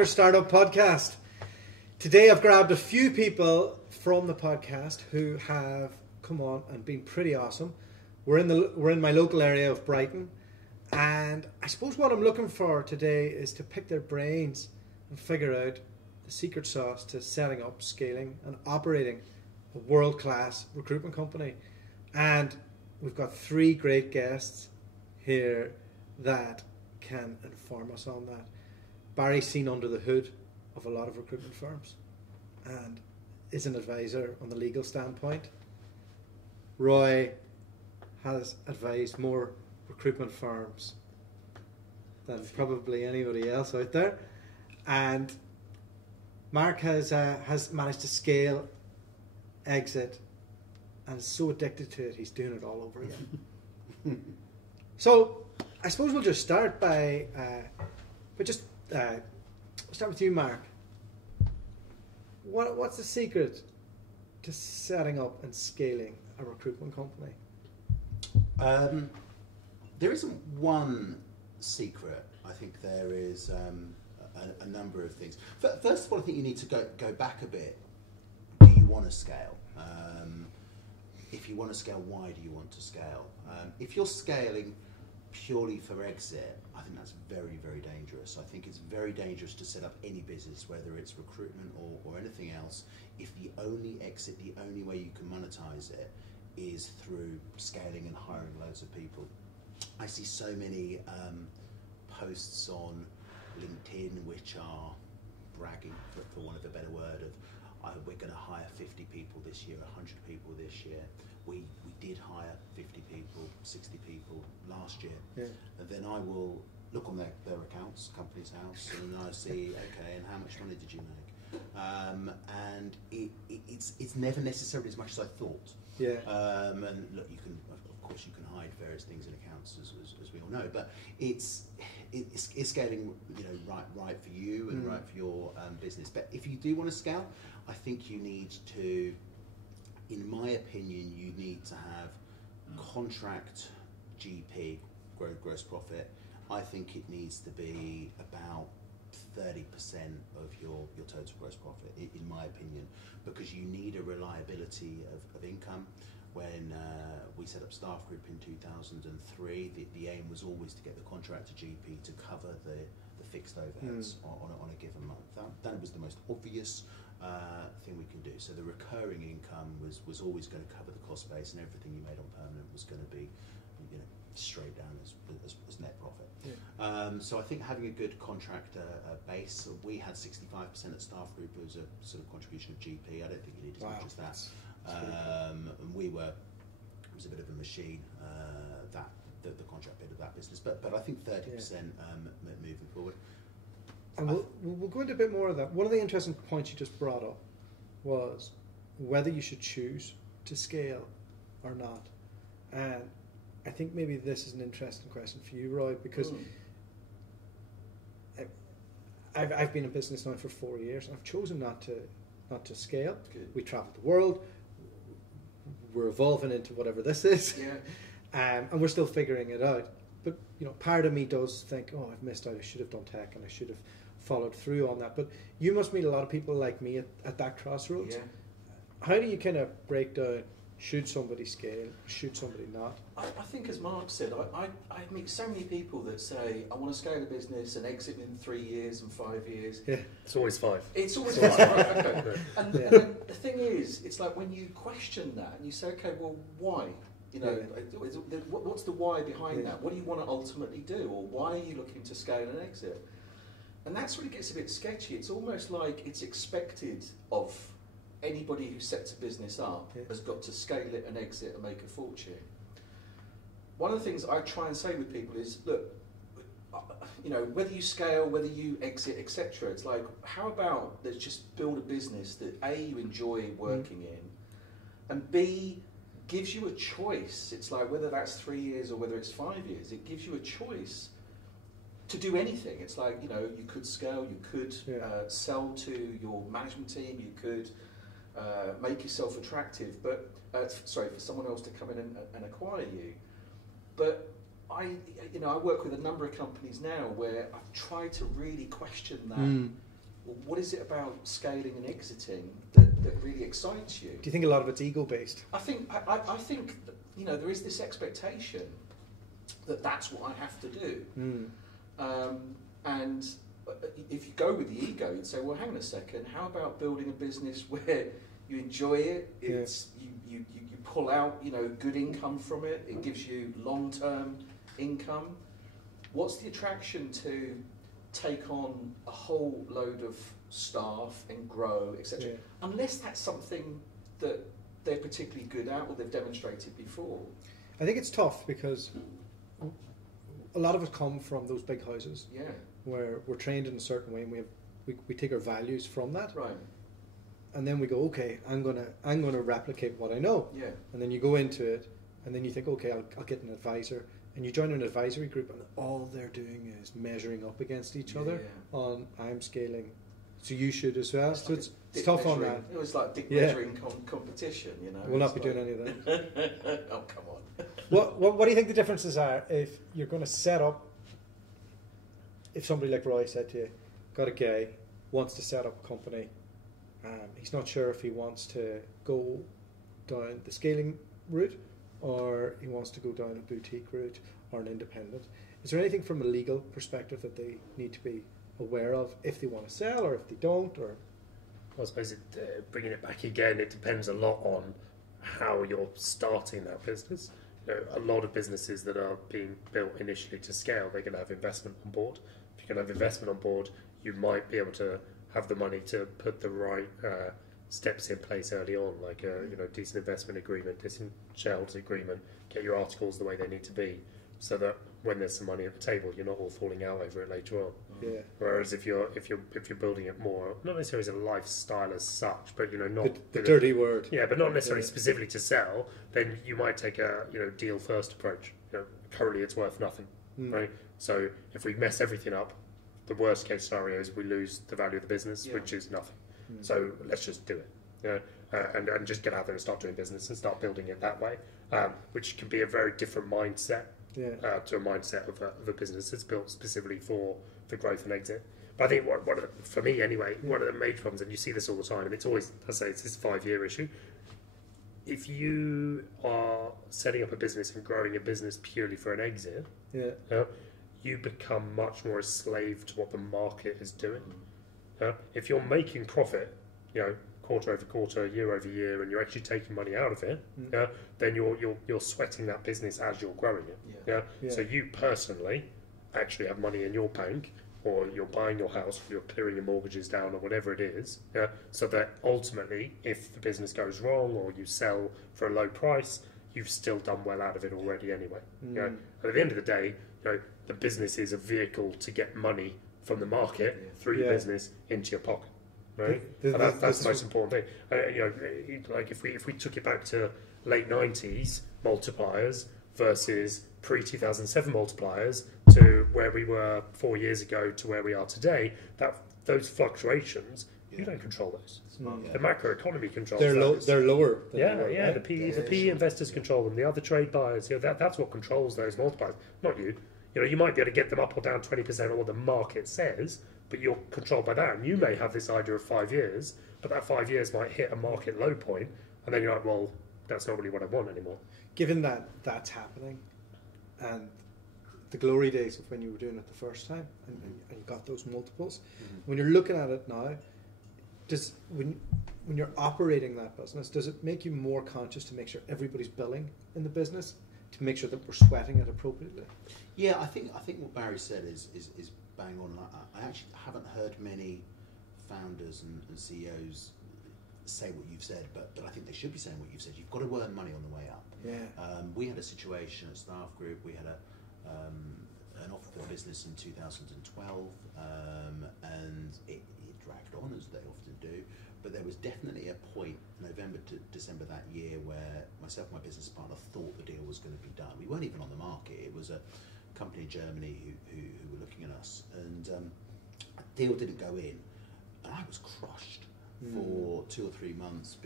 Recruiter Startup Podcast. Today I've grabbed a few people from the podcast who have come on and been pretty awesome. We're in my local area of Brighton, and I suppose what I'm looking for today is to pick their brains and figure out the secret sauce to setting up, scaling and operating a world-class recruitment company. And we've got three great guests here that can inform us on that. Barry's seen under the hood of a lot of recruitment firms and is an advisor on the legal standpoint. Roy has advised more recruitment firms than probably anybody else out there. And Mark has managed to scale, exit, and is so addicted to it, he's doing it all over again. So I suppose we'll just start by start with you, Mark. What's the secret to setting up and scaling a recruitment company? There isn't one secret. I think there is a number of things. First of all, I think you need to go back a bit. Do you want to scale? If you want to scale, why do you want to scale? If you're scaling purely for exit, I think that's very, very dangerous. I think it's very dangerous to set up any business, whether it's recruitment or anything else, if the only exit, the only way you can monetize it is through scaling and hiring loads of people. I see so many posts on LinkedIn which are bragging, for want of a better word, of we're going to hire 50 people this year, 100 people this year. We did hire 50 people, 60 people last year. Yeah. And then I will look on their accounts, company's house, and I see, okay, and how much money did you make? And it's never necessarily as much as I thought. Yeah. And look, of course you can hide various things in accounts as we all know, but it's scaling, right for you and right for your business. But if you do want to scale, I think you need to, in my opinion, you need to have contract GP, gross profit. I think it needs to be about 30% of your total gross profit, in my opinion, because you need a reliability of income. When we set up Staff Group in 2003, the aim was always to get the contractor GP to cover the fixed overheads on a given month. That was the most obvious thing we can do. So the recurring income was always going to cover the cost base, and everything you made on permanent was going to be straight down as net profit. Yeah. So I think having a good contractor base, we had 65% at Staff Group as a sort of contribution of GP. I don't think you need as much as that. And it was a bit of a machine, the contract bit of that business. But I think 30% moving forward. And we'll go into a bit more of that. One of the interesting points you just brought up was whether you should choose to scale or not. And I think maybe this is an interesting question for you, Roy, because I've been in business now for 4 years, and I've chosen not to scale. Good. We travel the world. We're evolving into whatever this is, and we're still figuring it out. But part of me does think, oh, I've missed out. I should have done tech, and I should have followed through on that. But you must meet a lot of people like me at that crossroads. Yeah. How do you kind of break down? Should somebody scale? Should somebody not? I think, as Mark said, I meet so many people that say, I want to scale a business and exit in 3 years and 5 years. Yeah, it's always 5. It's always 5. Right, okay. And the thing is, it's like when you question that and you say, okay, well, why? What's the why behind that? What do you want to ultimately do? Or why are you looking to scale and exit? And that's when it gets a bit sketchy. It's almost like it's expected of anybody who sets a business up has got to scale it and exit and make a fortune. One of the things I try and say with people is, look, whether you scale, whether you exit, etc., it's like, how about let's just build a business that A, you enjoy working in, and B, gives you a choice. It's like, whether that's 3 years or whether it's 5 years, it gives you a choice to do anything. It's like, you could scale, you could sell to your management team, you could make yourself attractive, but for someone else to come in and acquire you. But I work with a number of companies now where I've tried to really question that what is it about scaling and exiting that really excites you? Do you think a lot of it's ego-based? I think that, there is this expectation that that's what I have to do. And if you go with the ego, you'd say, well, hang on a second, how about building a business where you enjoy it, you pull out good income from it, it gives you long-term income? What's the attraction to take on a whole load of staff and grow, etc., unless that's something that they're particularly good at or they've demonstrated before? I think it's tough because a lot of us come from those big houses where we're trained in a certain way, and we take our values from that, right? And then we go, okay, I'm gonna replicate what I know, and then you go into it, and then you think, okay, I'll get an advisor. And you join an advisory group, and all they're doing is measuring up against each other on, I'm scaling, so you should as well. So it's tough on that. It was like dick measuring competition, We'll not be doing any of that. Oh, come on. What do you think the differences are if you're going to set up, if somebody like Roy said to you, got a guy, wants to set up a company, he's not sure if he wants to go down the scaling route, or he wants to go down a boutique route or an independent. Is there anything from a legal perspective that they need to be aware of if they want to sell or if they don't? Or I suppose bringing it back again, it depends a lot on how you're starting that business. A lot of businesses that are being built initially to scale, they're going to have investment on board. If you're going to have investment on board, you might be able to have the money to put the right steps in place early on, like a decent investment agreement, decent shareholders agreement, get your articles the way they need to be, so that when there's some money at the table, you're not all falling out over it later on. Whereas if you're building it more, not necessarily as a lifestyle as such, but not the dirty word. Yeah, but not necessarily specifically to sell. Then you might take a deal first approach. Currently it's worth nothing, right? So if we mess everything up, the worst case scenario is we lose the value of the business, which is nothing. So let's just do it, and just get out there and start doing business and start building it that way, which can be a very different mindset to a mindset of a business that's built specifically for growth and exit. But I think for me anyway, one of the major problems, and you see this all the time, and it's always, I say, it's this 5-year issue. If you are setting up a business and growing a business purely for an exit, you become much more a slave to what the market is doing. If you're making profit, quarter over quarter, year over year, and you're actually taking money out of it, then you're sweating that business as you're growing it. So you personally actually have money in your bank, or you're buying your house, or you're clearing your mortgages down, or whatever it is. So that ultimately, if the business goes wrong or you sell for a low price, you've still done well out of it already anyway. And at the end of the day, the business is a vehicle to get money from the market through your business into your pocket, right? And that's the most important thing. Like if we took it back to late 90s multipliers versus pre-2007 multipliers to where we were 4 years ago to where we are today, those fluctuations, you don't control those. The macroeconomy controls those. They're lower. The PE investors control them. The other trade buyers, that's what controls those multipliers, not you. You might be able to get them up or down 20% on what the market says, but you're controlled by that. And you may have this idea of 5 years, but that 5 years might hit a market low point, and then you're like, well, that's not really what I want anymore. Given that that's happening, and the glory days of when you were doing it the first time, and you got those multiples, when you're looking at it now, when you're operating that business, does it make you more conscious to make sure everybody's billing in the business, to make sure that we're sweating it appropriately? Yeah, I think what Barry said is bang on. I actually haven't heard many founders and CEOs say what you've said, but I think they should be saying what you've said. You've got to earn money on the way up. We had a situation at Staff Group. We had an offer for business in 2012, and it dragged on, as they often do. But there was definitely a point, November to December that year, where myself and my business partner thought the deal was going to be done. We weren't even on the market. It was a company in Germany who were looking at us, and a deal didn't go in, and I was crushed for 2 or 3 months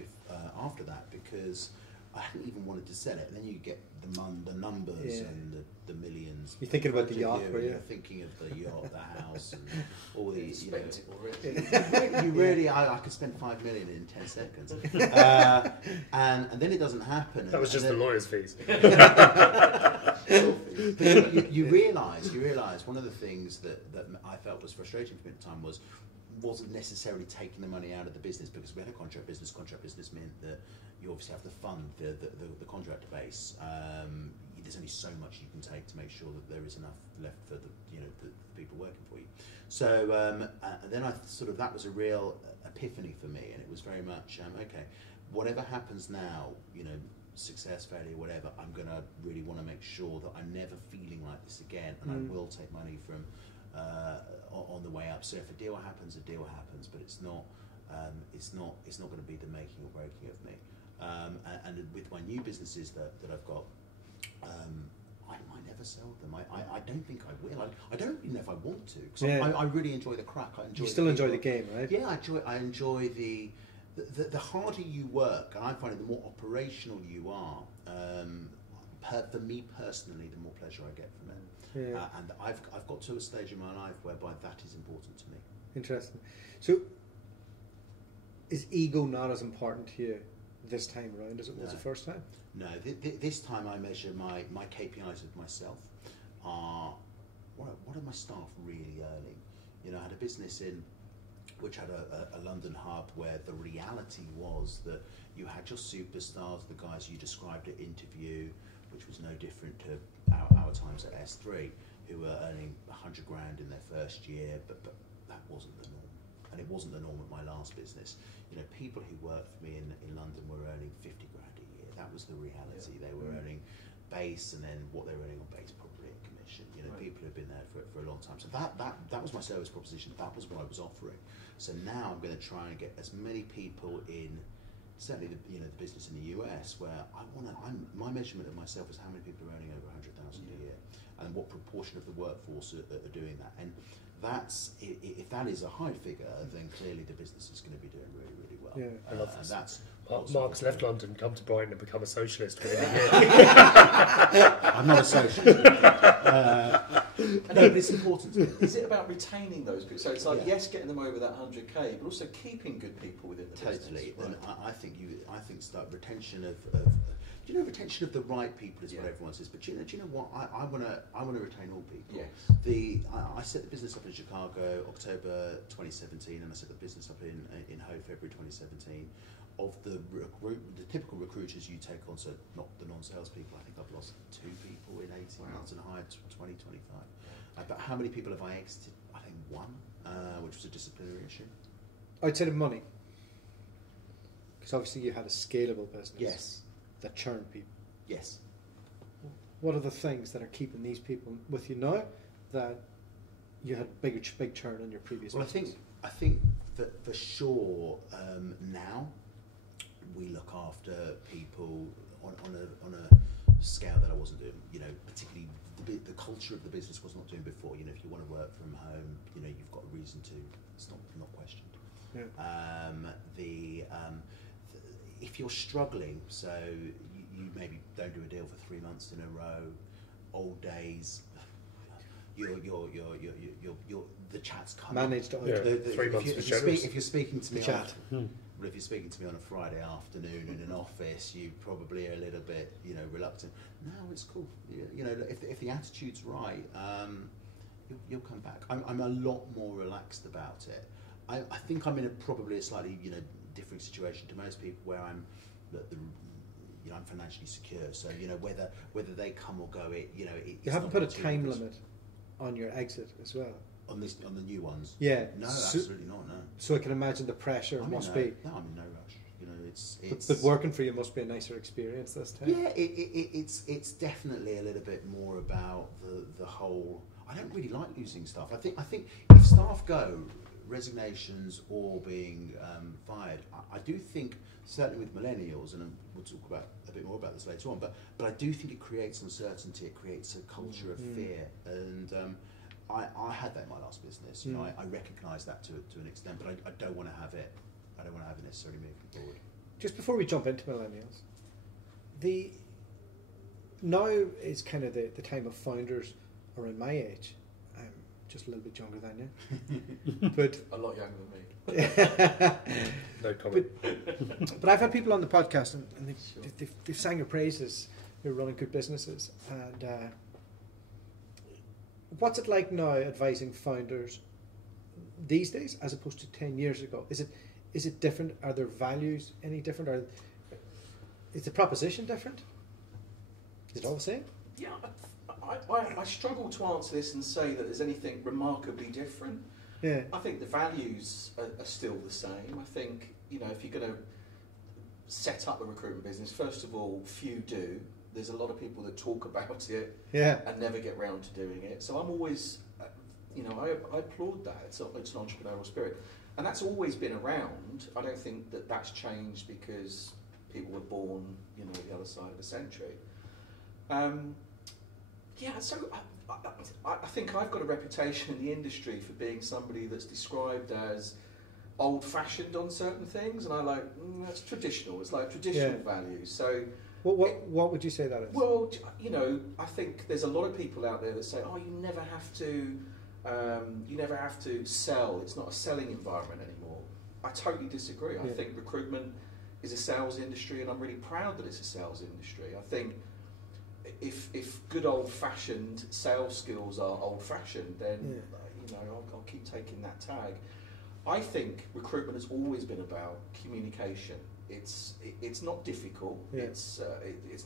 after that, because I hadn't even wanted to sell it. And then you get the numbers and the millions. You're thinking about the yacht, were you? You're thinking of the yacht, the house, and all these. You already. You really, I could spend 5 million in 10 seconds, and then it doesn't happen. That was just the lawyer's fees. But you realise one of the things that I felt was frustrating for me at the time wasn't necessarily taking the money out of the business, because we had a contract business. Contract business meant that you obviously have to fund the contractor base. There's only so much you can take to make sure that there is enough left for the people working for you. So and then that was a real epiphany for me, and it was very much okay. Whatever happens now, success, failure, whatever, I'm going to really want to make sure that I'm never feeling like this again, and I will take money from on the way up. So if a deal happens, but it's not going to be the making or breaking of me. And with my new businesses that I've got, I might never sell them. I don't think I will. I don't even know if I want to, because I really enjoy the crack. You still enjoy the game, right? Yeah, I enjoy the harder you work, and I find the more operational you are, for me personally, the more pleasure I get from it. Yeah. And I've got to a stage in my life whereby that is important to me. Interesting. So, is ego not as important to you this time around as it was the first time? No, this time I measure my KPIs with myself. What are my staff really earning? I had a business which had a London hub where the reality was that you had your superstars, the guys you described at interview, which was no different to our times at S3, who were earning 100 grand in their first year, but that wasn't the norm. And it wasn't the norm at my last business. People who worked for me in London were earning 50 grand a year. That was the reality. They were earning base, and then what they were earning on base probably in commission. People who've been there for a long time. So that was my service proposition. That was what I was offering. So now I'm going to try and get as many people in, certainly the business in the US, where my measurement of myself is how many people are earning over 100,000 a year, and what proportion of the workforce are doing that. And if that is a high figure, then clearly the business is going to be doing really, really well. Yeah, I love this. And that's Mark's left London, come to Brighton and become a socialist within a year. I'm not a socialist. No, but it's important to me. Is it about retaining those people? So it's like, yes, getting them over that 100k, but also keeping good people within the business. Totally. Right. And I think retention of retention of the right people is what everyone says. But do you know what? I want to retain all people. Yes. I set the business up in Chicago, October 2017, and I set the business up in Ho, February 2017. Of the typical recruiters you take on, so not the non-sales people, I think I've lost 2 people in 18 months and hired 20, 25. But how many people have I exited? I think 1, which was a disciplinary issue. Outside of money? Because obviously you had a scalable business. Yes. That churned people. Yes. What are the things that are keeping these people with you now that you had big churn in your previous business? I think that for sure now we look after people on a scale that I wasn't doing. Particularly the culture of the business was not doing before. If you want to work from home, you've got a reason to. It's not questioned. Yeah. If you're struggling, so you maybe don't do a deal for 3 months in a row, old days. The chat's coming. Managed. 3 months was generous. If you're speaking to me, But if you're speaking to me on a Friday afternoon in an office, you probably are a little bit, reluctant. No, it's cool. If the attitude's right, you'll come back. I'm a lot more relaxed about it. I think I'm in probably a slightly different situation to most people, where I'm I'm financially secure. So whether they come or go, you haven't put a time limit on your exit as well. On the new ones. Yeah. No, absolutely not. No. So I can imagine the pressure must be. No, I'm in no rush. But working for you must be a nicer experience this time. Yeah, it's definitely a little bit more about the whole. I don't really like losing staff. I think if staff go, resignations or being fired, I do think, certainly with millennials, and we'll talk about a bit more about this later on, but I do think it creates uncertainty. It creates a culture of fear, and I had that in my last business. I recognise that to an extent, but I don't want to have it. I don't want to have it necessarily moving forward. Just before we jump into millennials, now is kind of the time of founders around my age. I'm just a little bit younger than you, but a lot younger than me. No comment. But I've had people on the podcast, and they've sang your praises. You're running good businesses, and what's it like now advising founders these days as opposed to 10 years ago? Is it different? Are their values any different? Is the proposition different? Is it all the same? Yeah, I struggle to answer this and say that there's anything remarkably different. Yeah. I think the values are still the same. I think, if you're going to set up a recruitment business, first of all, few do. There's a lot of people that talk about it and never get round to doing it. So I'm always, I applaud that. It's an entrepreneurial spirit. And that's always been around. I don't think that that's changed because people were born, the other side of the century. So I think I've got a reputation in the industry for being somebody that's described as old-fashioned on certain things, and I that's traditional. It's like traditional values. So, what would you say that is? Well, I think there's a lot of people out there that say, "Oh, you never have to sell. It's not a selling environment anymore." I totally disagree. I think recruitment is a sales industry, and I'm really proud that it's a sales industry. I think if good old-fashioned sales skills are old-fashioned, then I'll keep taking that tag. I think recruitment has always been about communication. It's not difficult. Yeah. It's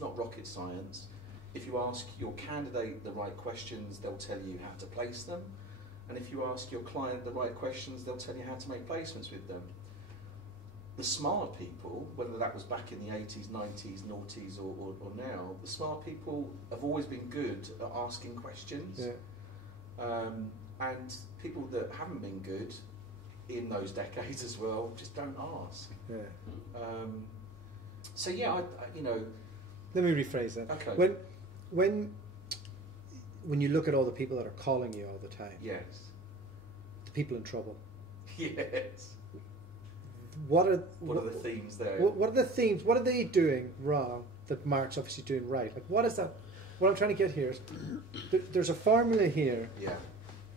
not rocket science. If you ask your candidate the right questions, they'll tell you how to place them, and if you ask your client the right questions, they'll tell you how to make placements with them. The smart people, whether that was back in the 80s, 90s, noughties, or now, the smart people have always been good at asking questions. Yeah. And people that haven't been good in those decades as well just don't ask. Yeah. Let me rephrase that. Okay. When you look at all the people that are calling you all the time. Yes. The people in trouble. Yes. What are the themes there? What are the themes? What are they doing wrong that Mark's obviously doing right? Like, what is that? What I'm trying to get here is there's a formula here. Yeah.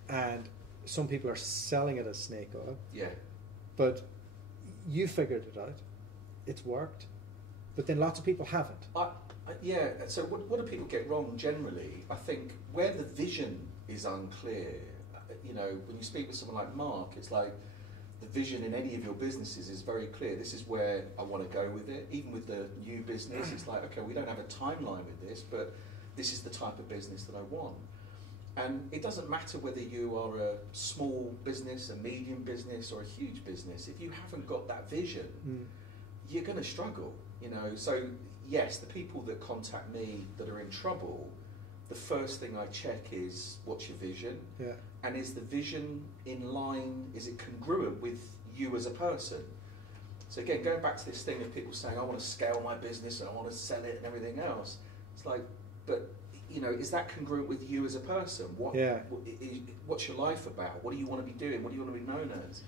And some people are selling it as snake oil. Yeah. But you figured it out. It's worked. But then lots of people haven't. So what do people get wrong generally? I think where the vision is unclear, when you speak with someone like Mark, it's like, the vision in any of your businesses is very clear. This is where I want to go with it. Even with the new business, it's like, okay, we don't have a timeline with this, but this is the type of business that I want. And it doesn't matter whether you are a small business, a medium business, or a huge business. If you haven't got that vision, you're going to struggle. So yes, the people that contact me that are in trouble, the first thing I check is, what's your vision? Yeah. And is the vision in line, is it congruent with you as a person? So again, going back to this thing of people saying, I want to scale my business and I want to sell it and everything else. It's like, but is that congruent with you as a person? What's your life about? What do you want to be doing? What do you want to be known as?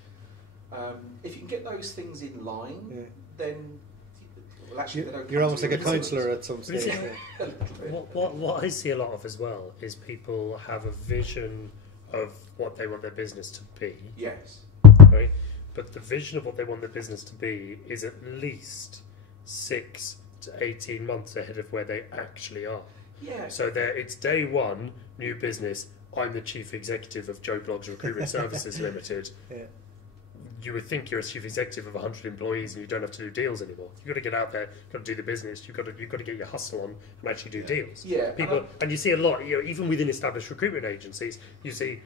If you can get those things in line, then... Well, actually, you're almost like a counsellor at some stage. What I see a lot of as well is people have a vision of what they want their business to be. Yes. Right? But the vision of what they want their business to be is at least 6 to 18 months ahead of where they actually are. Yeah. So it's day one, new business, I'm the chief executive of Joe Blogg's Recruitment Services Limited. Yeah. You would think you're a chief executive of 100 employees and you don't have to do deals anymore. You've got to get out there, you've got to do the business, you've got to get your hustle on and actually do deals. Yeah. And you see a lot, even within established recruitment agencies, you see,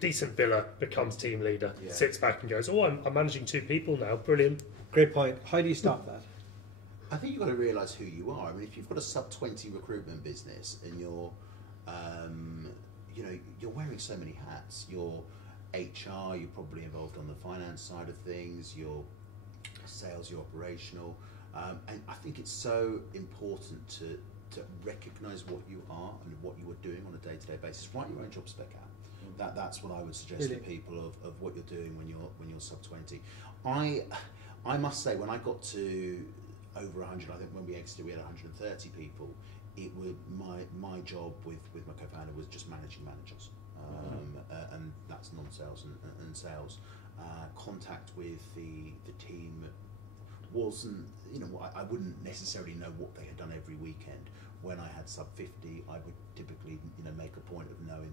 decent biller becomes team leader, sits back and goes, oh, I'm managing 2 people now, brilliant. Great point. How do you stop that? I think you've got to realise who you are. I mean, if you've got a sub-20 recruitment business and you're wearing so many hats, you're HR, you're probably involved on the finance side of things, you're sales, you're operational, and I think it's so important to recognise what you are and what you are doing on a day-to-day basis. Write your own job spec out. That's what I would suggest to people of what you're doing when you're sub-20. I must say, when I got to over 100. I think when we exited, we had 130 people. It was my job with my co-founder was just managing managers, and that's non-sales and sales. Contact with the team wasn't, I wouldn't necessarily know what they had done every weekend. When I had sub 50, I would typically, make a point of knowing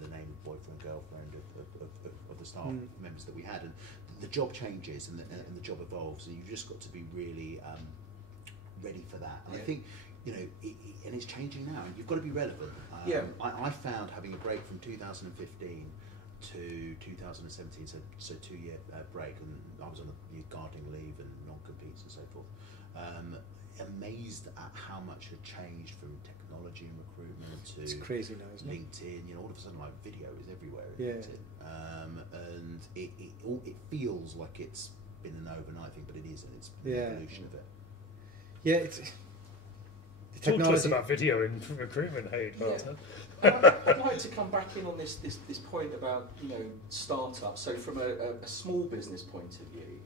the name of boyfriend, girlfriend of the staff members that we had. And the job changes and the job evolves, and you've just got to be really ready for that. And I think, and it's changing now, and you've got to be relevant. I found having a break from 2015 to 2017, so 2-year break, and I was on a gardening leave and non-competes and so forth. Amazed at how much had changed from technology and recruitment to it's crazy now, isn't LinkedIn. All of a sudden, video is everywhere in Yeah. LinkedIn, and it feels like it's been an overnight thing, but it isn't. It's an evolution of it. Yeah, it's Talk to us about video in recruitment, hey. I'd like to come back in on this point about startups. So from a small business point of view,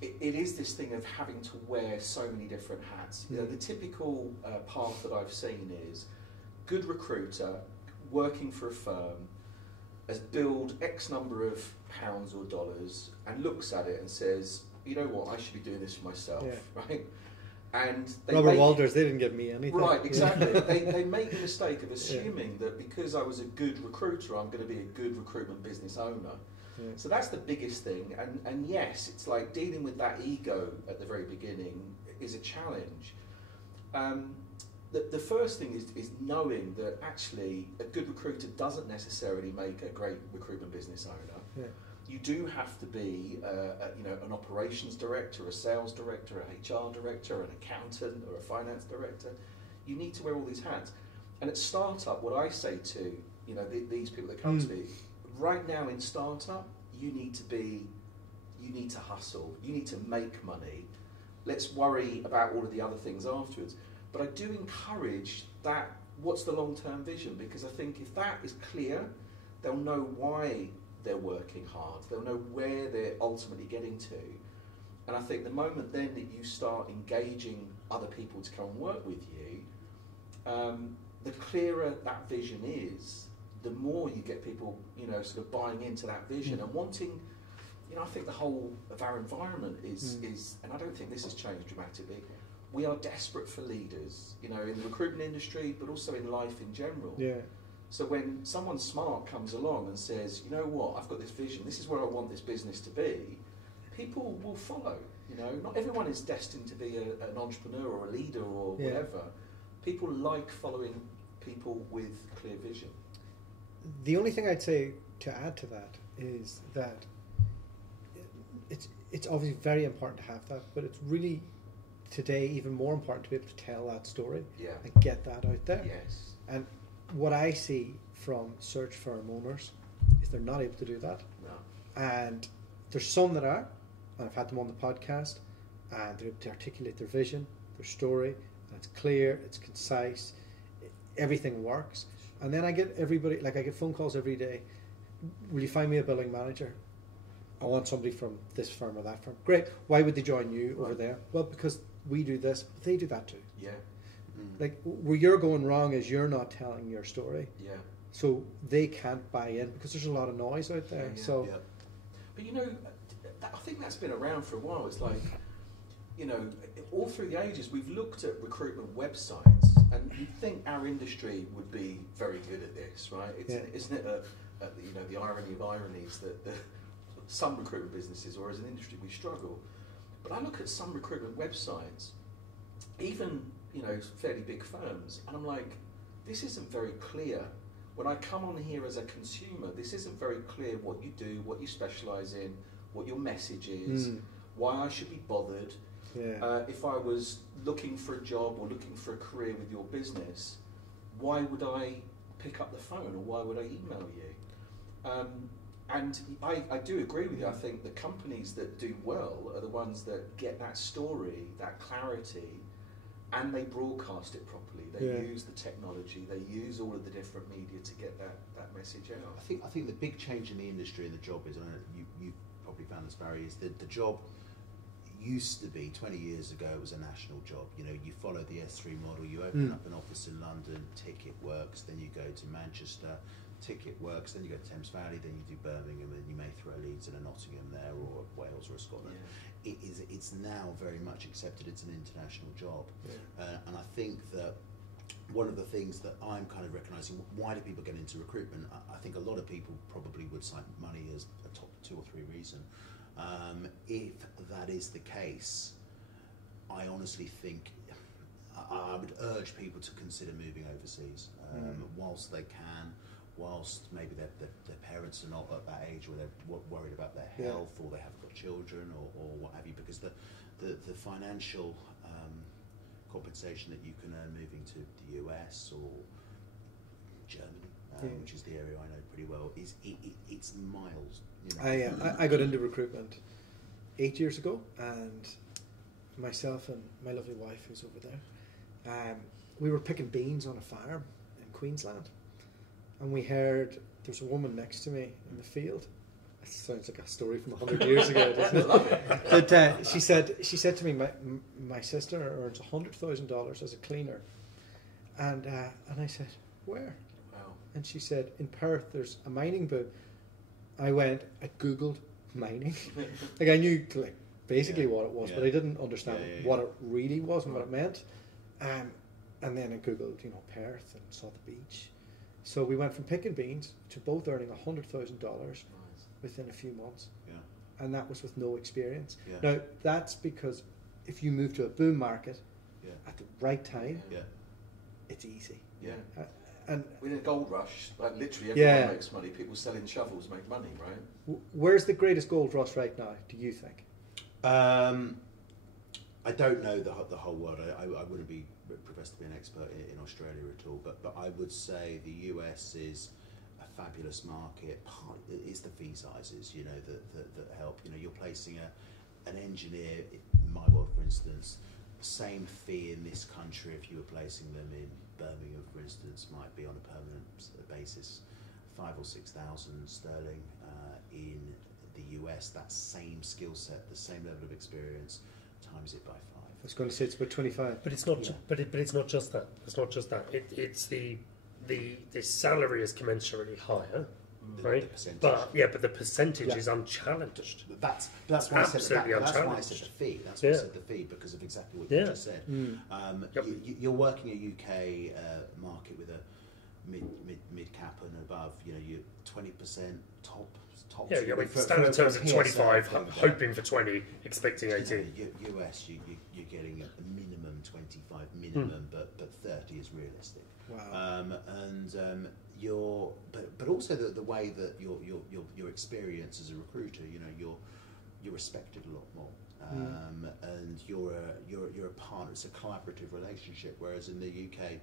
it is this thing of having to wear so many different hats. The typical path that I've seen is good recruiter working for a firm has billed X number of pounds or dollars and looks at it and says, you know what, I should be doing this for myself, right? And Robert Walters, they didn't give me anything. Right, exactly. They make the mistake of assuming that because I was a good recruiter, I'm going to be a good recruitment business owner. Yeah. So that's the biggest thing. And yes, it's like dealing with that ego at the very beginning is a challenge. The first thing is knowing that actually a good recruiter doesn't necessarily make a great recruitment business owner. Yeah. You do have to be, an operations director, a sales director, a HR director, an accountant, or a finance director. You need to wear all these hats. And at startup, what I say to these people that come to me, right now in startup, you need to hustle. You need to make money. Let's worry about all of the other things afterwards. But I do encourage that. What's the long-term vision? Because I think if that is clear, they'll know why they're working hard. They'll know where they're ultimately getting to. And I think the moment then that you start engaging other people to come and work with you, the clearer that vision is, the more you get people, sort of buying into that vision and wanting, I think the whole of our environment is, and I don't think this has changed dramatically, we are desperate for leaders, in the recruitment industry, but also in life in general. Yeah. So when someone smart comes along and says, you know what, I've got this vision, this is where I want this business to be, people will follow. Not everyone is destined to be an entrepreneur or a leader or whatever. People like following people with clear vision. The only thing I'd say to add to that is that it's obviously very important to have that, but it's really today even more important to be able to tell that story and get that out there. Yes. And what I see from search firm owners is they're not able to do that. No. And there's some that are, and I've had them on the podcast, and they're able to articulate their vision, their story, and it's clear, it's concise, everything works. And then I get I get phone calls every day, will you find me a billing manager? I want somebody from this firm or that firm. Great, why would they join you over there? Well, because we do this, but they do that too. Yeah. Like where you're going wrong is you're not telling your story. Yeah. So they can't buy in because there's a lot of noise out there. Yeah. So, but I think that's been around for a while. It's like, all through the ages we've looked at recruitment websites, and you'd think our industry would be very good at this, right? Isn't it the irony of ironies that some recruitment businesses, or as an industry, we struggle. But I look at some recruitment websites, even fairly big firms, and I'm like, this isn't very clear. When I come on here as a consumer, this isn't very clear what you do, what you specialise in, what your message is, why I should be bothered. Yeah. If I was looking for a job or looking for a career with your business, why would I pick up the phone or why would I email you? And I do agree with you. I think the companies that do well are the ones that get that story, that clarity, and they broadcast it properly. They use the technology. They use all of the different media to get that message out. I think the big change in the industry and the job is, and you've probably found this, Barry, is that the job, used to be 20 years ago, it was a national job. You know, you follow the S3 model, you open up an office in London, ticket works, then you go to Manchester, ticket works, then you go to Thames Valley, then you do Birmingham, and you may throw Leeds and a Nottingham there, or Wales or a Scotland. Yeah. It's now very much accepted it's an international job. Yeah. And I think that one of the things that I'm kind of recognising, why do people get into recruitment? I think a lot of people probably would cite money as a top 2 or 3 reason. If that is the case, I honestly think I would urge people to consider moving overseas whilst they can, whilst maybe their parents are not at that age where they're worried about their health or they haven't got children or what have you, because the financial compensation that you can earn moving to the US or Germany, which is the area I know pretty well, it's miles. You know. I got into recruitment 8 years ago, and myself and my lovely wife, who's over there, we were picking beans on a farm in Queensland, and we heard there's a woman next to me in the field. It sounds like a story from 100 years ago, doesn't it? But she said to me, my sister earns $100,000 as a cleaner, and I said, where? Wow. And she said, in Perth there's a mining boom. I googled mining. Like I knew basically what it was, but I didn't understand what it really was and what it meant. And then I googled, Perth, and saw the beach. So we went from picking beans to both earning $100,000 within a few months. Yeah. And that was with no experience. Yeah. Now that's because if you move to a boom market at the right time, it's easy. Yeah. And we're in a gold rush, like literally everyone makes money. People selling shovels make money, right? Where's the greatest gold rush right now, do you think? I don't know the whole world. I wouldn't be professed to be an expert in Australia at all, but I would say the US is a fabulous market. It's the fee sizes, that help. You're placing an engineer, in my world, for instance, same fee in this country if you were placing them in Birmingham, for instance, might be on a permanent basis 5,000 or 6,000 sterling. In the US, that same skill set, the same level of experience, times it by 5. I was going to say it's about 25, but it's not. But it's not just that. It's not just that. It's the salary is commensurately higher. Right, but the percentage is unchallenged. That's why absolutely I said unchallenged. That's why I said the fee. That's why I said the fee, because of exactly what you just said. You're working a UK market with a mid cap and above. You're 20% top. Yeah, standard terms of 25, hoping for 20, expecting 18. US, you're getting a minimum 25 minimum, but 30 is realistic. Wow. But also the way that your experience as a recruiter, you're respected a lot more, and you're a partner. It's a collaborative relationship. Whereas in the UK,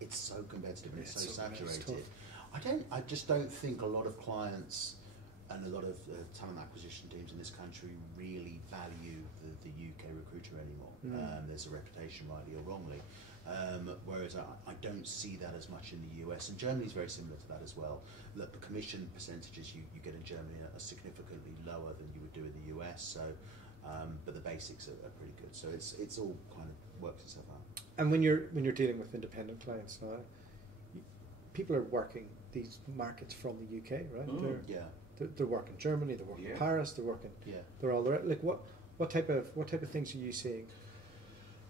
it's so competitive and it's so saturated. I just don't think a lot of clients and a lot of talent acquisition teams in this country really value the UK recruiter anymore. There's a reputation, rightly or wrongly. Whereas I don't see that as much in the US, and Germany's very similar to that as well. Look, the commission percentages you get in Germany are significantly lower than you would do in the US. So, but the basics are pretty good. So it's all kind of works itself out. And when you're dealing with independent clients now, people are working these markets from the UK, right? They're working Germany, they're working Paris, they're working. They're all there. Like what type of things are you seeing?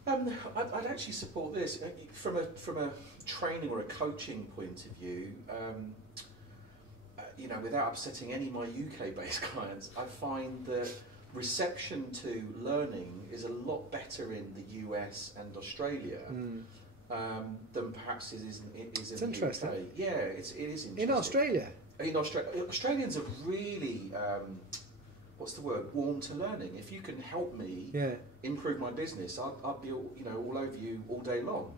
I'd actually support this from a training or a coaching point of view. Without upsetting any of my UK-based clients, I find that reception to learning is a lot better in the US and Australia than perhaps it is in the UK. Yeah, it is interesting. In Australia? In Australia, Australians are really warm to learning. If you can help me improve my business, I'll be all over you all day long.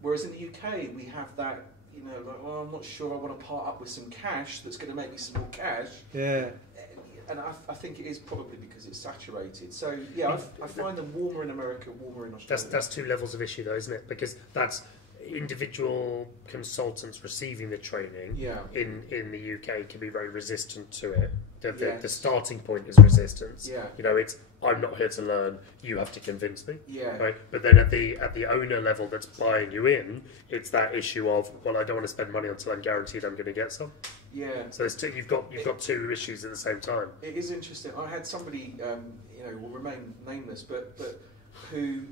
Whereas in the UK, we have that, I'm not sure I want to part up with some cash that's going to make me some more cash. Yeah. And I think it is probably because it's saturated. So I find them warmer in America, warmer in Australia. That's 2 levels of issue though, isn't it? Because that's individual consultants receiving the training in the UK can be very resistant to it. The starting point is resistance. Yeah. You know, it's I'm not here to learn. You have to convince me. Yeah. Right. But then at the owner level that's buying you in, it's that issue of, well, I don't want to spend money until I'm guaranteed I'm going to get some. Yeah. So you've got two issues at the same time. It is interesting. I had somebody, will remain nameless, but who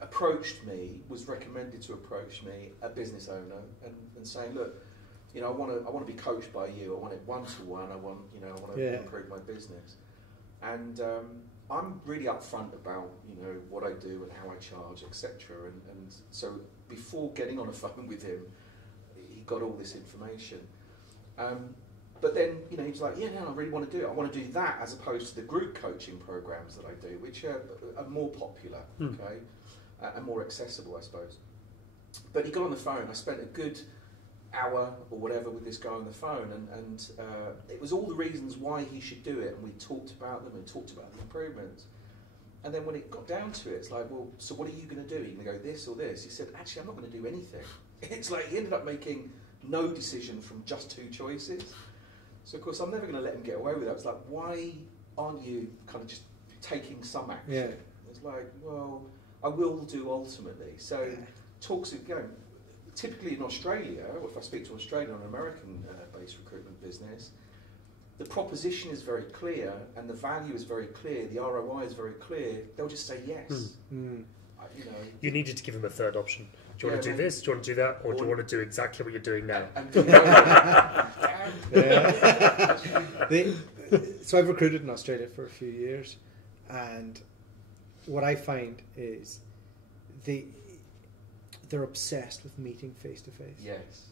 approached me, was recommended to approach me, a business owner, and saying, look, I want to be coached by you. I want it one-to-one. I want to improve my business. And I'm really upfront about, what I do and how I charge, etc. And so before getting on a phone with him, he got all this information. But then, he's like, I really want to do it. I want to do that as opposed to the group coaching programs that I do, which are more popular, okay, and more accessible, I suppose. But he got on the phone. I spent a good hour or whatever with this guy on the phone, and it was all the reasons why he should do it, and we talked about them and talked about the improvements. And then when it got down to it, it's like, well, so what are you going to do? Are you going to go this or this? He said, actually, I'm not going to do anything. It's like he ended up making no decision from just two choices. So, of course, I'm never going to let him get away with that. It's like, why aren't you kind of just taking some action? Yeah. It's like, well, I will do ultimately. So, talks again. Typically in Australia, or if I speak to an Australian or an American-based recruitment business, the proposition is very clear and the value is very clear, the ROI is very clear. They'll just say yes. You needed to give them a third option. Do you want to do this? Do you want to do that? Or do you want to do exactly what you're doing now? So I've recruited in Australia for a few years, and what I find is they're obsessed with meeting face to face. Yes.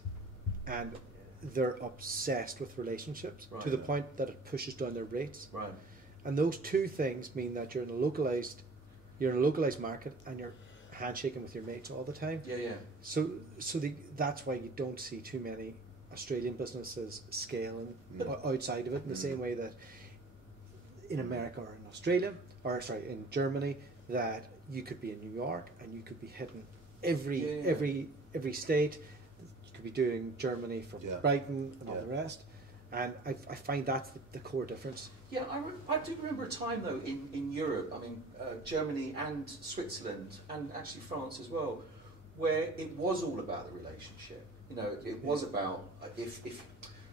And they're obsessed with relationships to the point that it pushes down their rates. Right. And those two things mean that you're in a localized market and you're handshaking with your mates all the time. Yeah, yeah. So that's why you don't see too many Australian businesses scaling outside of it in the same way that in America or in Australia, in Germany, that you could be in New York and you could be hitting every state. You could be doing Germany from Brighton and all the rest. And I find that's the core difference. Yeah, I do remember a time though in Europe, Germany and Switzerland and actually France as well, where it was all about the relationship. It was about if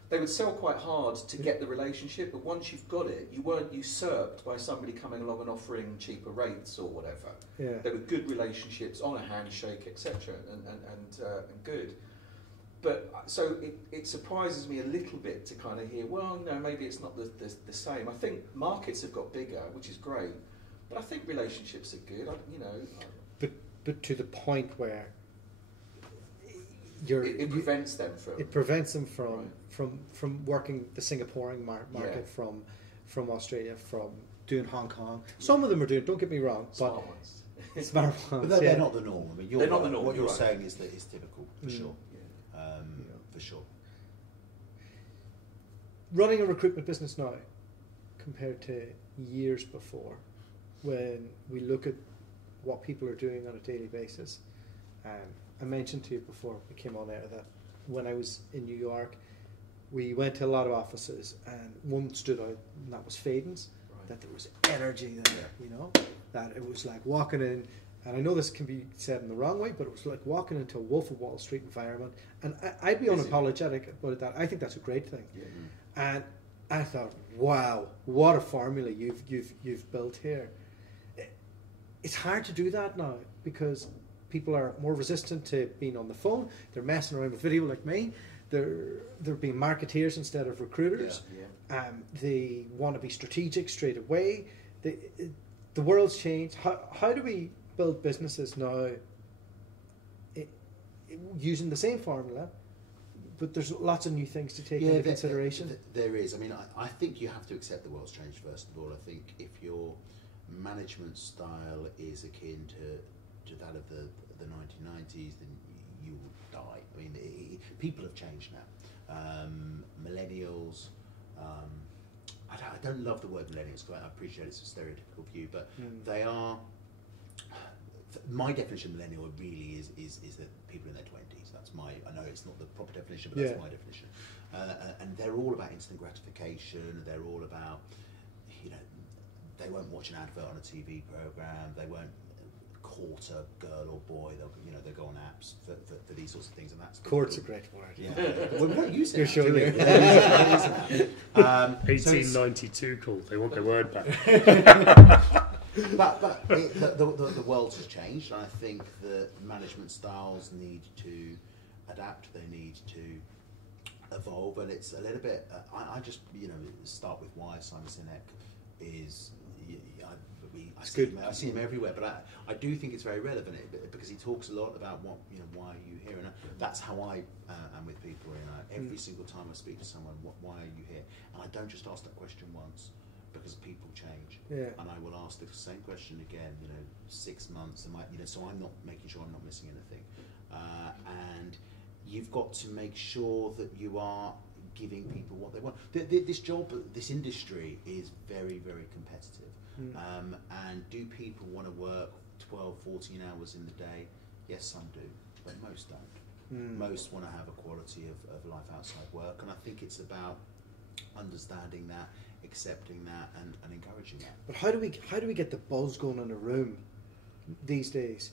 they would sell quite hard to get the relationship, but once you've got it, you weren't usurped by somebody coming along and offering cheaper rates or whatever. Yeah. There were good relationships on a handshake, etc., and good. But so it surprises me a little bit to kind of hear, well, maybe it's not the same. I think markets have got bigger, which is great, but I think relationships are good. But to the point where it prevents them from. It prevents them from working the Singaporean market, from Australia, from doing Hong Kong. Some of them are doing. Don't get me wrong, smart ones. Smart ones. But they're not the norm. I mean, they're not the norm. What you're saying is that it's typical for sure. For sure. Running a recruitment business now, compared to years before, when we look at what people are doing on a daily basis, I mentioned to you before we came on air that when I was in New York, we went to a lot of offices, and one stood out, and that was Faden's. Right. That there was energy there, that it was like walking in. And I know this can be said in the wrong way, but it was like walking into a Wolf of Wall Street environment. And I'd be unapologetic about that. I think that's a great thing. Yeah. And I thought, wow, what a formula you've built here. It's hard to do that now because people are more resistant to being on the phone. They're messing around with video like me. They're being marketeers instead of recruiters. Yeah. They want to be strategic straight away. The world's changed. How do we build businesses now using the same formula, but there's lots of new things to take into consideration? There is. I mean, I think you have to accept the world's changed, first of all. I think if your management style is akin to that of the 1990s, then you will die. I mean, people have changed now. Millennials, I don't love the word millennials because I appreciate it's a stereotypical view, but they are my definition of millennial really is that people in their 20s. That's I know it's not the proper definition, but that's my definition. And they're all about instant gratification. They're all about, they won't watch an advert on a TV program. They won't court a girl or boy. They'll go on apps for these sorts of things. And that's court's a great word. Yeah. Well, we don't use it. You're showing me. 1892 call. They want their word back. But the world has changed, and I think that management styles need to adapt. They need to evolve, and it's a little bit. I just start with why Simon Sinek is. I see him everywhere, but I do think it's very relevant because he talks a lot about why are you here, and that's how I am with people. Every single time I speak to someone, why are you here? And I don't just ask that question once. Because people change, and I will ask the same question again. 6 months, so I'm not making sure I'm not missing anything. And you've got to make sure that you are giving people what they want. This job, this industry is very, very competitive. And do people want to work 12, 14 hours in the day? Yes, some do, but most don't. Most want to have a quality of life outside work, and I think it's about understanding that, accepting that, and encouraging that. But how do we get the buzz going in a room these days,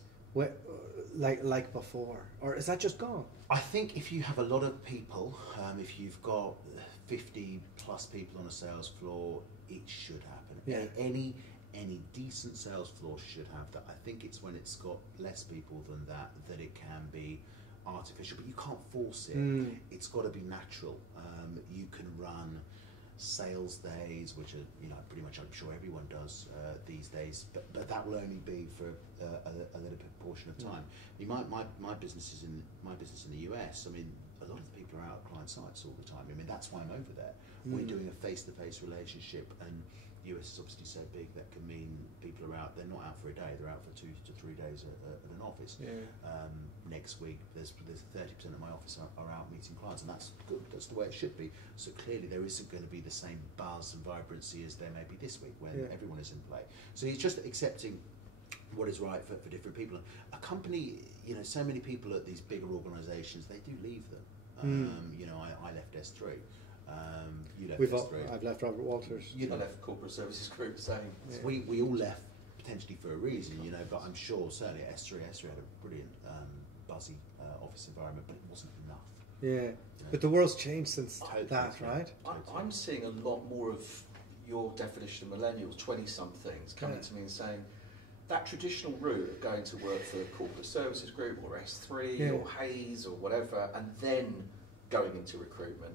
like before, or is that just gone? I think if you have a lot of people, if you've got 50 plus people on a sales floor, it should happen. Yeah. Any decent sales floor should have that. I think it's when it's got less people than that it can be artificial, but you can't force it. It's got to be natural. You can run sales days, which are pretty much, I'm sure everyone does these days, but that will only be for a little portion of time. My business is in the US. I mean, a lot of the people are out at client sites all the time. I mean, that's why I'm over there. We're doing a face-to-face relationship, and US is obviously so big that can mean people are out. They're not out for a day. They're out for 2 to 3 days at an office. Next week, there's 30% of my office are out meeting clients, and that's good. That's the way it should be. So clearly, there isn't going to be the same buzz and vibrancy as there may be this week when everyone is in play. So it's just accepting what is right for different people. A company, so many people at these bigger organisations, they do leave them. I left S3. You left S3. I've left Robert Walters. I left Corporate Services Group, same. Yeah. We all left potentially for a reason, but I'm sure certainly at S3 had a brilliant buzzy office environment, but it wasn't enough. Yeah, but the world's changed since that, right? I'm seeing a lot more of your definition of millennials, 20-somethings, coming to me and saying that traditional route of going to work for a Corporate Services Group or S3 or Hayes or whatever, and then going into recruitment,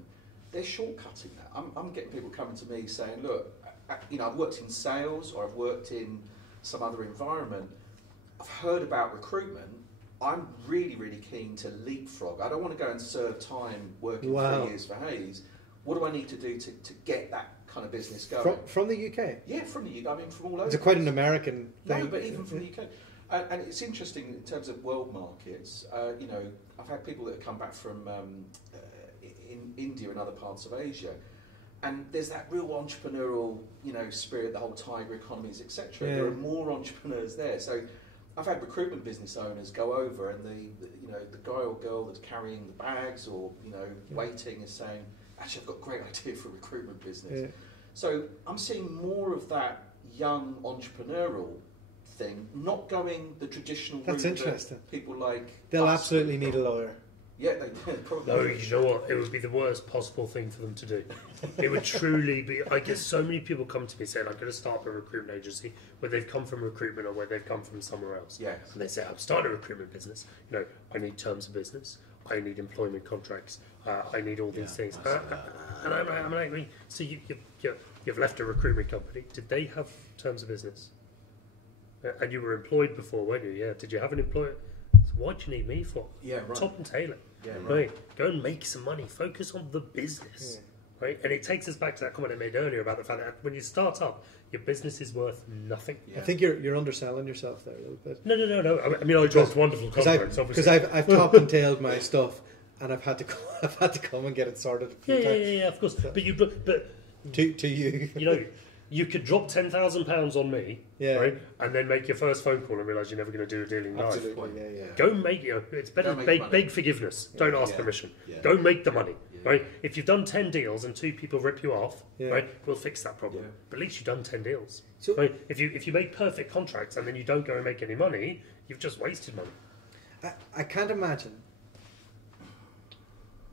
they're shortcutting that. I'm getting people coming to me saying, look, I've worked in sales or I've worked in some other environment. I've heard about recruitment. I'm really, really keen to leapfrog. I don't want to go and serve time working 3 years for Hayes. What do I need to do to get that kind of business going? From the UK? Yeah, from the UK. I mean, from all over. It's quite an American thing. No, but even from the UK. And it's interesting in terms of world markets. I've had people that have come back from in India and other parts of Asia, and there's that real entrepreneurial, spirit, the whole tiger economies, etc. There are more entrepreneurs there. So I've had recruitment business owners go over, and the guy or girl that's carrying the bags or waiting is saying, actually, I've got a great idea for a recruitment business. Yeah. So I'm seeing more of that young entrepreneurial thing, not going the traditional route. That's interesting. People like they'll absolutely need a lawyer. Yeah, they probably. No, you know what? It would be the worst possible thing for them to do. It would truly be. I get so many people come to me saying, "I'm going to start a recruitment agency," where they've come from recruitment or where they've come from somewhere else. Yes. And they say, "I'm starting a recruitment business. I need terms of business. I need employment contracts. I need all these things." And I'm like, so you've left a recruitment company. Did they have terms of business? And you were employed before, weren't you? Yeah. Did you have an employer? So what do you need me for? Yeah, right. Top and tailor. Yeah, right. Go and make some money. Focus on the business. Yeah. Right. And it takes us back to that comment I made earlier about the fact that when you start up, your business is worth nothing. Yeah. I think you're underselling yourself there a little bit. No. I mean, I dropped wonderful contracts, obviously. Because I've top and tailed my stuff, and I've had to come and get it sorted a few times. Yeah, of course. So, but to you, You could drop £10,000 on me, right, and then make your first phone call and realise you're never going to do a deal in life. Absolutely, yeah. Go make it. It's better to beg forgiveness. Don't ask permission. Yeah. Go make the money, right? If you've done 10 deals and 2 people rip you off, right, we'll fix that problem. Yeah. But at least you've done 10 deals. So, right? If you make perfect contracts and then you don't go and make any money, you've just wasted money. I can't imagine.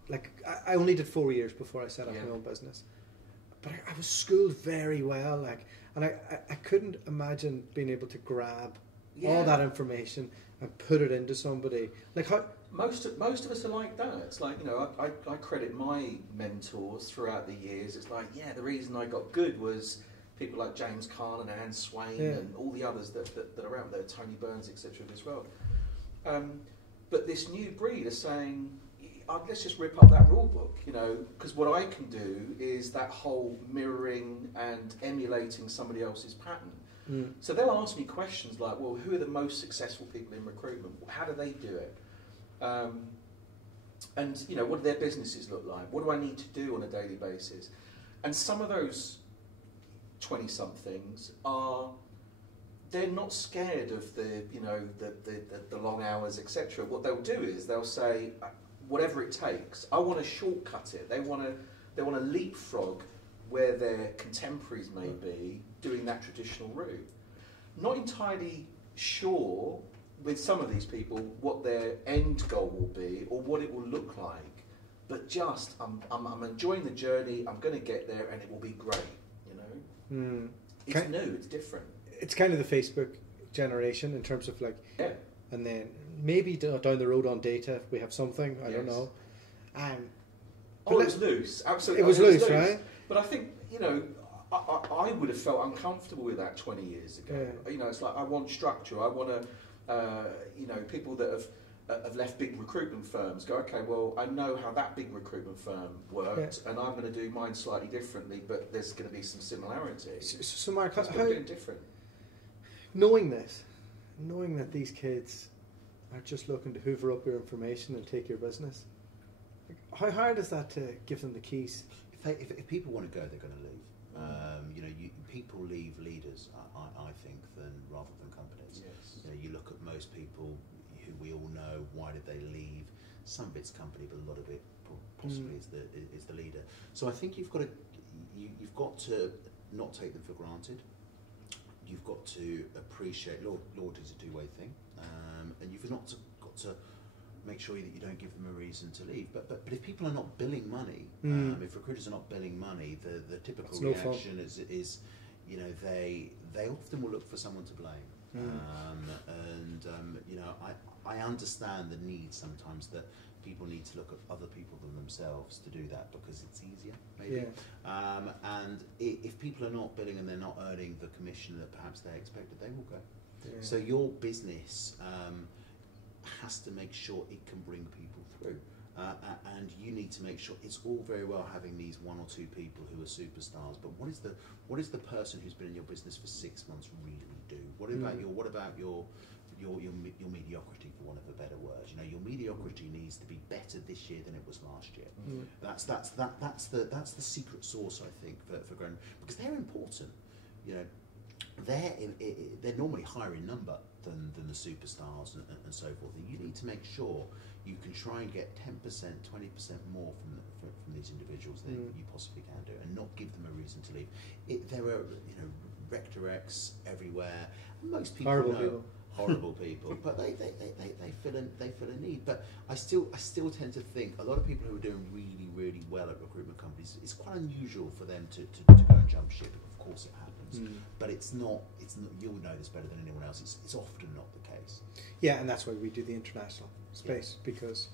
Like, I only did 4 years before I set up my own business. But I was schooled very well, like, and I couldn't imagine being able to grab all that information and put it into somebody. Like how most of us are like that. It's like, you know, I credit my mentors throughout the years. It's like, the reason I got good was people like James Cullen and Anne Swain and all the others that are out there, Tony Burns, etc. as well. But this new breed is saying, let's just rip up that rule book, you know, because what I can do is that whole mirroring and emulating somebody else's pattern. So they'll ask me questions like, well, who are the most successful people in recruitment? How do they do it? And, you know, what do their businesses look like? What do I need to do on a daily basis? And some of those 20-somethings they're not scared of the, you know, the long hours, etc. What they'll do is they'll say, whatever it takes, I want to shortcut it. They want to leapfrog where their contemporaries may be doing that traditional route. Not entirely sure with some of these people what their end goal will be or what it will look like, but just I'm enjoying the journey. I'm going to get there, and it will be great. You know, it's new, it's different. It's kind of the Facebook generation in terms of like, and then maybe down the road on data if we have something, I don't know. It was loose, absolutely. It was loose, right? But I think, you know, I would have felt uncomfortable with that 20 years ago. You know, it's like I want structure. I want to, you know, people that have left big recruitment firms go, okay, well, I know how that big recruitment firm worked, and I'm going to do mine slightly differently, but there's going to be some similarities. So Mark, how doing different? Knowing that these kids are just looking to hoover up your information and take your business, like, how hard is that to give them the keys? If people want to go, they're going to leave. You know, people leave leaders, I think, rather than companies. Yes. You know, you look at most people who we all know. Why did they leave? Some of it's company, but a lot of it possibly is the leader. So I think you've got to not take them for granted. You've got to appreciate loyalty is a two-way thing, and you've not got to make sure that you don't give them a reason to leave. But if people are not billing money, if recruiters are not billing money, the typical reaction is, you know, they often will look for someone to blame. You know, I understand the need sometimes that people need to look at other people than themselves to do that because it's easier, maybe. And if people are not billing and they're not earning the commission that perhaps they expected, they will go. So your business has to make sure it can bring people through. And you need to make sure it's all very well having these 1 or 2 people who are superstars, but what is the person who's been in your business for 6 months really do? What about your mediocrity, for want of a better word? You know, your mediocrity needs to be better this year than it was last year. That's the secret sauce, I think, for growing, because they're important. You know, they're normally higher in number than the superstars and so forth. And you need to make sure you can try and get 10%, 20% more from these individuals than you possibly can do, and not give them a reason to leave. There are, you know, rectorex everywhere. Most people horrible people, but they fill a need. But I still tend to think a lot of people who are doing really, really well at recruitment companies, it's quite unusual for them to go and jump ship. Of course it happens, but it's not. You'll know this better than anyone else. It's often not the case. Yeah, and that's why we do the international space, because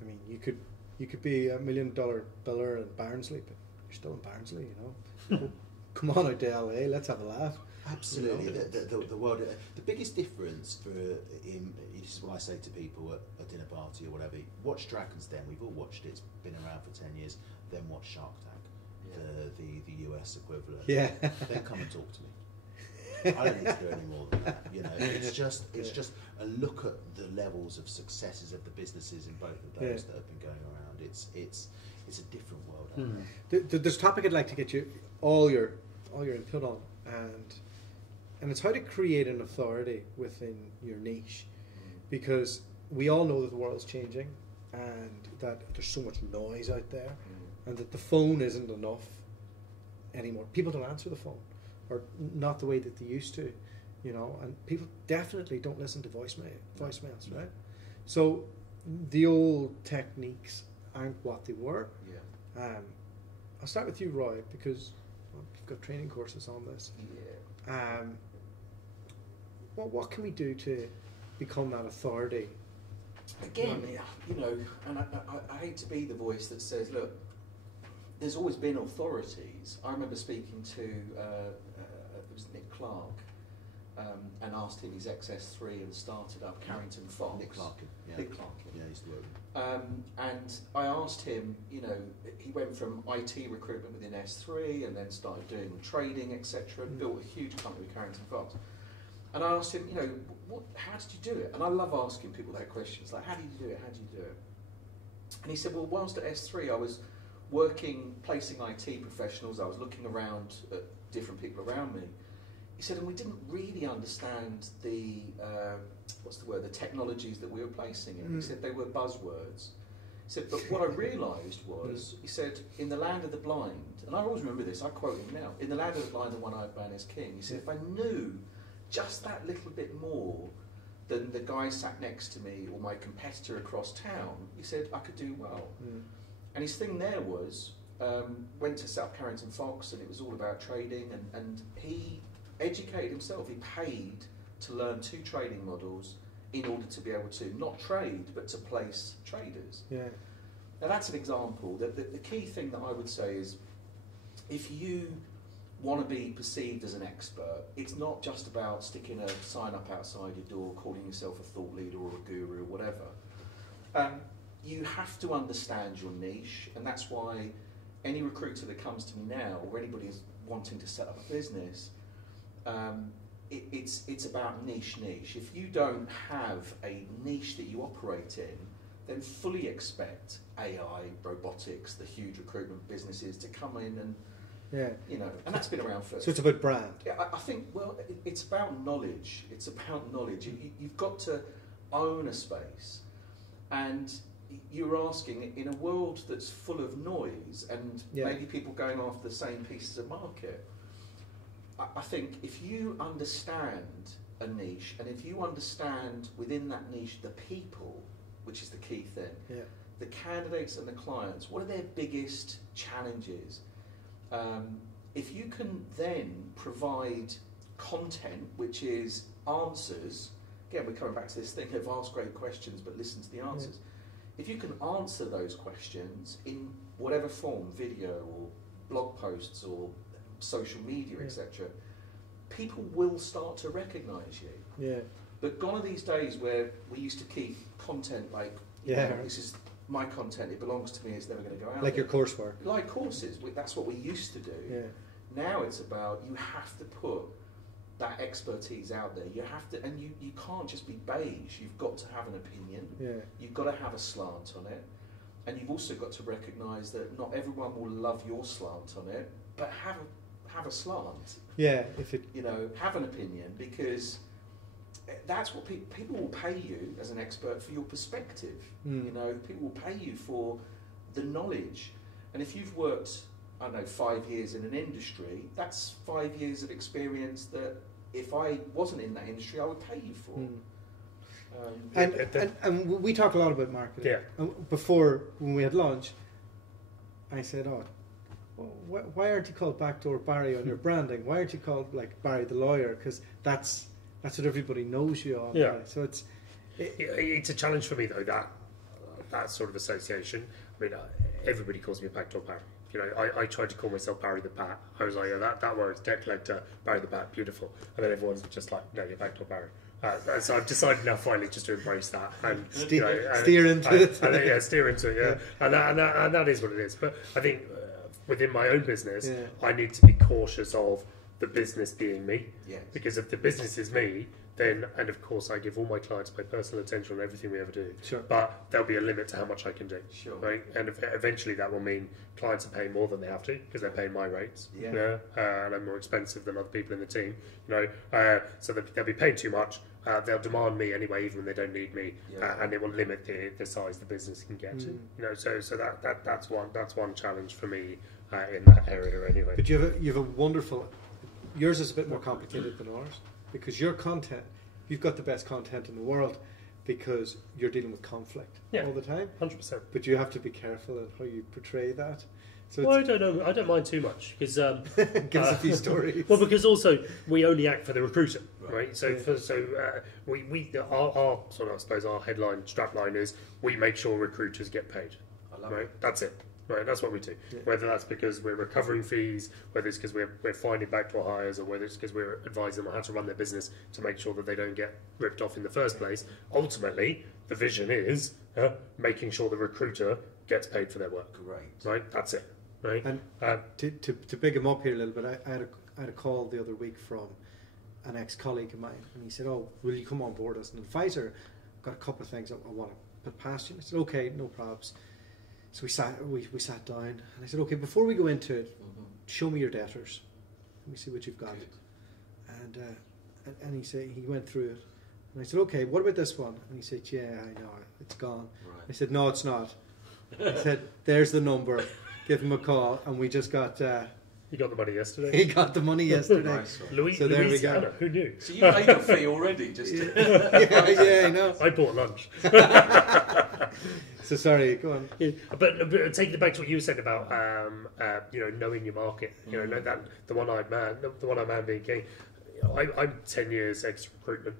I mean, you could be $1 million biller in Barnsley, but you're still in Barnsley, you know. Come on out to LA, let's have a laugh. Absolutely, the world. The biggest difference this is what I say to people at a dinner party or whatever. Watch Dragon's Den. We've all watched it. It's been around for 10 years. Then watch Shark Tank, the US equivalent. Yeah. Then come and talk to me. I don't need to do any more than that. You know, it's just a look at the levels of successes of the businesses in both of those that have been going around. It's a different world. There's a topic I'd like to get all your all your input on, and it's how to create an authority within your niche, because we all know that the world's changing and that there's so much noise out there, and that the phone isn't enough anymore. People don't answer the phone, or not the way that they used to, you know, and people definitely don't listen to voicemails, right? So the old techniques aren't what they were. I'll start with you, Roy, because you've got training courses on this. What can we do to become that authority? Again, you know, and I hate to be the voice that says, look, there's always been authorities. I remember speaking to it was Nick Clark, and asked him his XS3 and started up Carrington Fox. Nick Clarkin. Yeah, he used to work with him. And I asked him, you know, he went from IT recruitment within S3 and then started doing trading, etc., and built a huge company with Carrington Fox. And I asked him, you know, how did you do it? And I love asking people that questions, like, how did you do it? How did you do it? And he said, well, whilst at S3, I was working, placing IT professionals, I was looking around at different people around me. He said, and we didn't really understand the, the technologies that we were placing in. He said they were buzzwords. He said, but what I realised was, he said, in the land of the blind, and I always remember this, I quote him now, in the land of the blind, the one-eyed man is king. He said, if I knew just that little bit more than the guy sat next to me or my competitor across town, he said, I could do well. And his thing there was, went to set up Carrington Fox, and it was all about trading, and he educated himself. He paid to learn 2 trading models in order to be able to not trade, but to place traders. Now that's an example. The key thing that I would say is, if you want to be perceived as an expert, it's not just about sticking a sign up outside your door, calling yourself a thought leader or a guru or whatever. You have to understand your niche, and that's why any recruiter that comes to me now, or anybody who's wanting to set up a business, it's about niche. If you don't have a niche that you operate in, then fully expect AI, robotics, the huge recruitment businesses to come in and, you know, and that's been around for... So it's about brand. I think, well, it's about knowledge. It's about knowledge. You've got to own a space. And you're asking, in a world that's full of noise and maybe people going after the same pieces of market, I think if you understand a niche, and if you understand within that niche the people, which is the key thing, the candidates and the clients, what are their biggest challenges? If you can then provide content which is answers, again we're coming back to this thing of ask great questions but listen to the answers. If you can answer those questions in whatever form, video or blog posts or social media, etc., people will start to recognise you. But gone are these days where we used to keep content like, you know, this is my content, it belongs to me, it's never going to go out. Like your coursework. Like courses, that's what we used to do. Now it's about, you have to put that expertise out there. You have to, and you can't just be beige. You've got to have an opinion. You've got to have a slant on it, and you've also got to recognise that not everyone will love your slant on it, but have a slant. If it, you know, have an opinion, because that's what people will pay you as an expert for your perspective. You know, people will pay you for the knowledge, and if you've worked, I don't know, 5 years in an industry, that's 5 years of experience that if I wasn't in that industry, I would pay you for. And we talk a lot about marketing. Before, when we had lunch, I said, why aren't you called Backdoor Barry on your branding? Why aren't you called like Barry the Lawyer? Because that's what everybody knows you on. Right? So it's a challenge for me though, that sort of association. I mean, everybody calls me Backdoor Barry. You know, I tried to call myself Barry the Bat. I was like, that works, debt collector, Barry the Bat, beautiful. And then everyone's just like, no, you're Backdoor Barry. So I've decided now finally just to embrace that and steer into it. Steer into it. And that is what it is. But I think within my own business, I need to be cautious of the business being me. Yes. Because if the business is me, then, and of course I give all my clients my personal attention on everything we ever do, Sure. but there'll be a limit to how much I can do. Sure. Right? And eventually that will mean clients are paying more than they have to because they're paying my rates. Yeah. And I'm more expensive than other people in the team. So they'll be paying too much. They'll demand me anyway, even when they don't need me, and it will limit the size the business can get to. So that's one challenge for me in that area anyway. But you have a wonderful. Yours is a bit more complicated than ours because your content, you've got the best content in the world because you're dealing with conflict all the time. 100%. But you have to be careful in how you portray that. So Well, I don't know. I don't mind too much because give us a few stories. well, because also we only act for the recruiter, right? So, Yeah. our sort of, I suppose, our headline strapline is we make sure recruiters get paid. I love Right, it. that's it. Right, that's what we do. Yeah. Whether that's because we're recovering fees, whether it's because we're finding back to our hires, or whether it's because we're advising them on how to run their business to make sure that they don't get ripped off in the first place. Ultimately, the vision is making sure the recruiter gets paid for their work. Great. Right, that's it. Right. And to big him up here a little bit, I had a call the other week from an ex-colleague of mine, and he said, "Oh, will you come on board as an advisor? I've got a couple of things I want to put past you." And I said, "Okay, no probs." So we sat down, and I said, "Okay, before we go into it, show me your debtors. Let me see what you've got." Good. And he went through it, and I said, "Okay, what about this one?" And he said, "Yeah, I know, it's gone." Right. I said, "No, it's not." I said, "There's the number. Give him a call." And we just got. You got the money yesterday. He got the money yesterday. Nice one. So there we Louisiana, go. who knew? So you paid your fee already, just to... yeah, I know. I bought lunch. So sorry, go on. Yeah, but taking it back to what you said about knowing your market, that the one-eyed man being king. I'm 10 years ex-recruitment.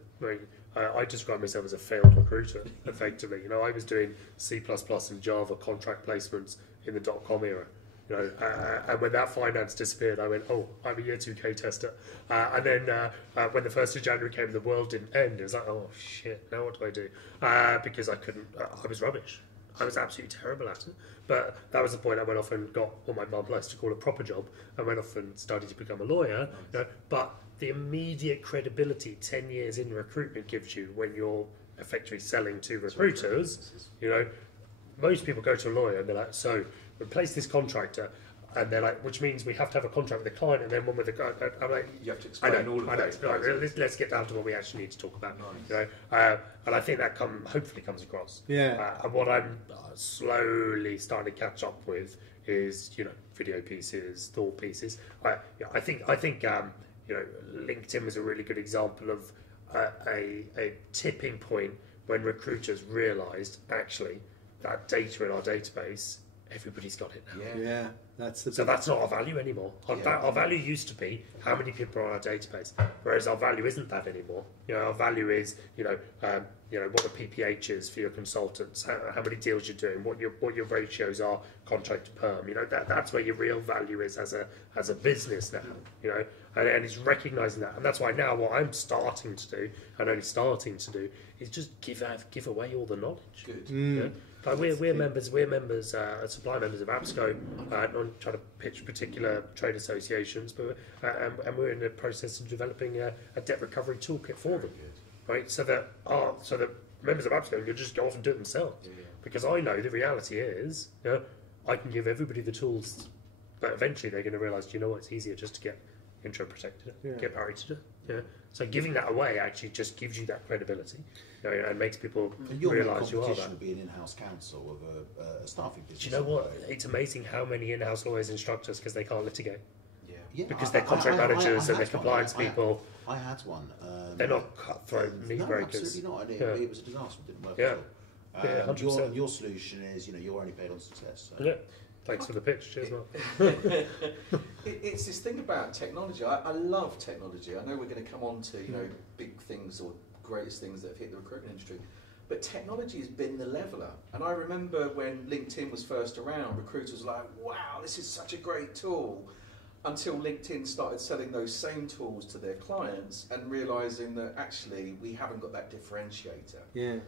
I describe myself as a failed recruiter, effectively. I was doing C++ and Java contract placements in the .com era. And when that finance disappeared, I went, "Oh, I'm a year 2K tester." And then when the 1st of January came, the world didn't end. It was like, "Oh shit, now what do I do?" Because I couldn't. I was rubbish. I was absolutely terrible at it. But that was the point I went off and got what my mum likes to call a proper job. I went off and studied to become a lawyer. But the immediate credibility 10 years in recruitment gives you when you're effectively selling to recruiters, most people go to a lawyer and they're like, "So, replace this contractor," and they're like, "Which means we have to have a contract with the client and then one with the guy." I'm like, You have to explain all of that. Right, let's get down to what we actually need to talk about. Nice. And I think that hopefully comes across. Yeah. And what I'm slowly starting to catch up with is video pieces, thought pieces. I think LinkedIn was a really good example of a tipping point when recruiters realised actually that data in our database, everybody's got it now. Yeah, that's the. So that's not our value anymore. Our value used to be how many people are on our database, whereas our value isn't that anymore. Our value is what the PPH is for your consultants, how many deals you're doing, what your ratios are, contract to perm. That's where your real value is as a business now. And he's recognising that, and that's why now what I'm starting to do, and only starting to do, is just give away all the knowledge. Good. Like we're members, supply members of APSCO, not trying to pitch particular trade associations, but and we're in the process of developing a debt recovery toolkit for them, right? So that members of APSCO can just go off and do it themselves, because I know the reality is, I can give everybody the tools, but eventually they're going to realise, it's easier just to get IntroProtect, get Barry to do it. Yeah. So giving that away actually just gives you that credibility, and makes people realise you are that. Your competition would be an in-house counsel of a staffing business. Do you know what? It's amazing how many in-house lawyers instruct us because they can't litigate. Yeah, Because they're contract managers and they're compliance people. I had one. They're not cutthroat knee breakers. Absolutely not. It was a disaster. It didn't work Yeah. at all. 100%. Your solution is, you're only paid on success. So. Yeah. Thanks for the pitch. Cheers, Mark. It's this thing about technology. I love technology. I know we're going to come on to big things or greatest things that have hit the recruitment industry, but technology has been the leveller. And I remember when LinkedIn was first around, recruiters were like, "Wow, this is such a great tool," until LinkedIn started selling those same tools to their clients and realising that actually we haven't got that differentiator. Yeah.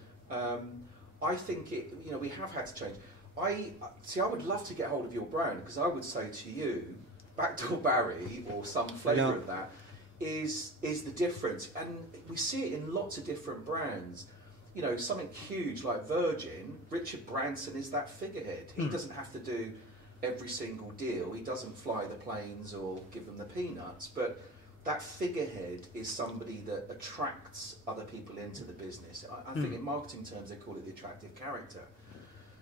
I think we have had to change. I would love to get hold of your brand, because I would say to you, Backdoor Barry or some flavour of that is the difference, and we see it in lots of different brands. You know, something huge like Virgin, Richard Branson is that figurehead. He doesn't have to do every single deal. He doesn't fly the planes or give them the peanuts, but that figurehead is somebody that attracts other people into the business. I think in marketing terms they call it the attractive character.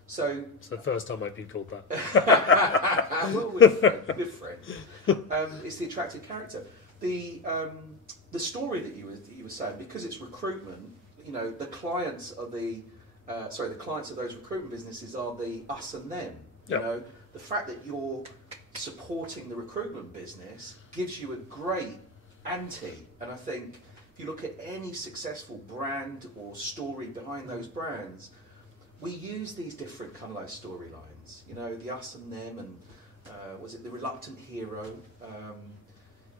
So it's the first time I've been called that. well, with Fred. It's the attractive character. The story that you were saying, because it's recruitment, you know, the clients of the clients of those recruitment businesses are the us and them. You know, the fact that you're supporting the recruitment business gives you a great ante. And I think if you look at any successful brand or story behind those brands, we use these different kind of like storylines. You know, the us and them, and was it the reluctant hero?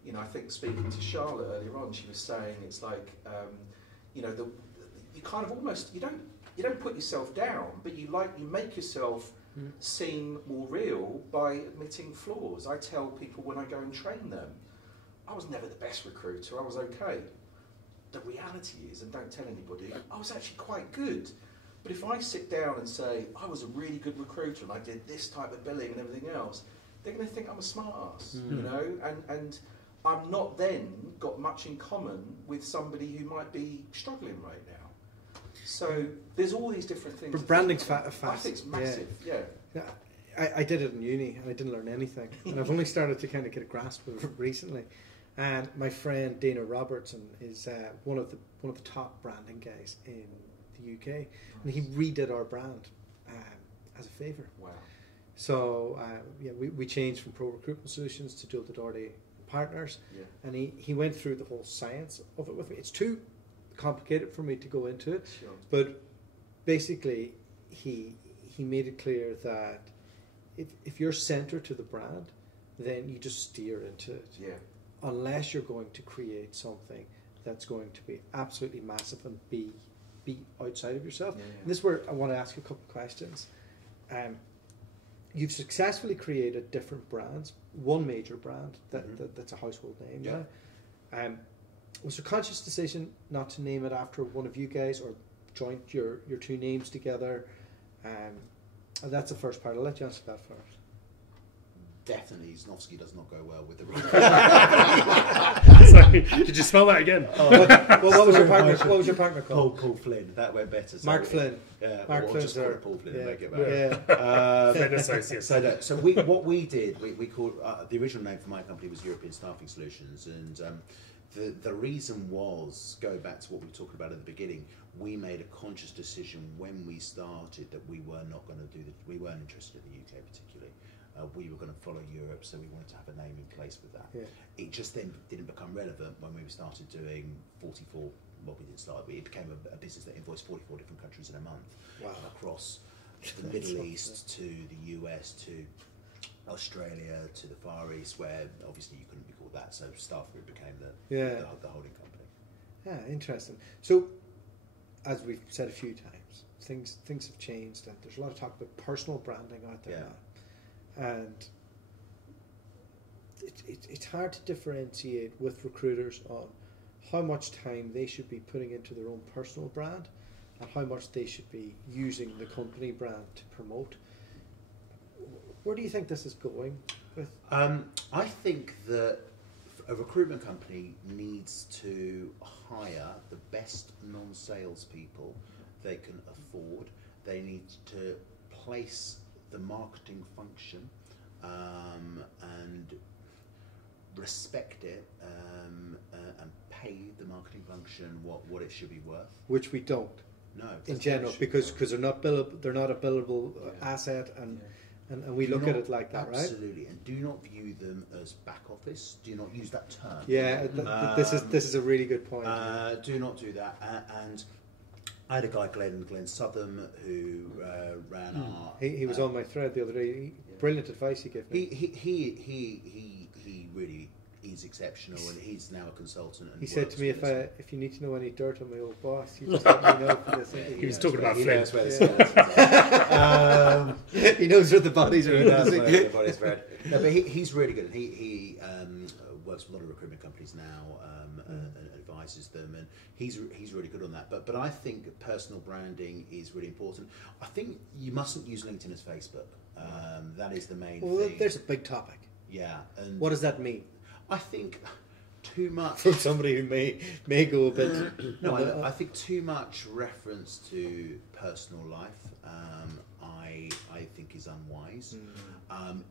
You know, I think speaking to Charlotte earlier on, she was saying it's like, you know, you kind of almost you don't put yourself down, but you make yourself seem more real by admitting flaws. I tell people when I go and train them, I was never the best recruiter. I was okay. The reality is, and don't tell anybody, I was actually quite good. But if I sit down and say I was a really good recruiter and I did this type of billing and everything else, they're going to think I'm a smart ass, you know, and I'm not then got much in common with somebody who might be struggling right now. So there's all these different things. But branding's fast. I think it's massive. Yeah. I did it in uni and I didn't learn anything, and I've only started to kind of get a grasp of it recently. And my friend Dana Robertson is one of the top branding guys in the UK, and he redid our brand as a favour. Wow. So we changed from Pro Recruitment Solutions to dualta Partners, and he went through the whole science of it with me. It's too complicated for me to go into it, but basically he made it clear that if you're centre to the brand, then you just steer into it. Yeah. Unless you're going to create something that's going to be absolutely massive and be outside of yourself. Yeah. And this is where I want to ask you a couple of questions. You've successfully created different brands. One major brand that's a household name now. Was there a conscious decision not to name it after one of you guys, or joint your two names together? And that's the first part. I'll let you answer that first. Definitely, Znowski does not go well with the Sorry, did you spell that again? What was your partner? What was your partner called? Paul Flynn. That went better. Mark Flynn. Yeah, Mark or just call it Paul Flynn and make it better. Flynn Associates. So what we did, we called the original name for my company was European Staffing Solutions, and the reason was, go back to what we were talking about at the beginning. We made a conscious decision when we started that we were not going to do we weren't interested in the UK particularly. We were going to follow Europe, so we wanted to have a name in place with that. Yeah. It just then didn't become relevant when we started doing 44. Well, we didn't start. It became a business that invoiced 44 different countries in a month, across the Middle East to the US to Australia to the Far East, where obviously you couldn't be called that. So Staff Group became the holding company. Yeah, interesting. So, as we've said a few times, things have changed, and there's a lot of talk about personal branding out there now. And it's hard to differentiate with recruiters on how much time they should be putting into their own personal brand and how much they should be using the company brand to promote. Where do you think this is going with? I think that a recruitment company needs to hire the best non-sales people they can afford. They need to place the marketing function and respect it and pay the marketing function what it should be worth. Which we don't. No, in general, because they're not a billable asset, and we look at it like that, right? Absolutely, and do not view them as back office. Do not use that term. Yeah, this is a really good point. Do not do that. And I had a guy, Glenn Southam, who ran our. He was on my thread the other day. Brilliant advice he gave me. He really is exceptional, and he's now a consultant. And He said to me, if you need to know any dirt on my old boss, you just let me know for this. He was talking about Flint. He knows where the bodies are. He knows where the bodies are. No, but he's really good. He works with a lot of recruitment companies now and advises them, and he's really good on that. But I think personal branding is really important. I think you mustn't use LinkedIn as Facebook. That is the main thing. Well, there's a big topic. Yeah. And what does that mean? I think too much from somebody who may go a bit. No, I think too much reference to personal life. I think is unwise.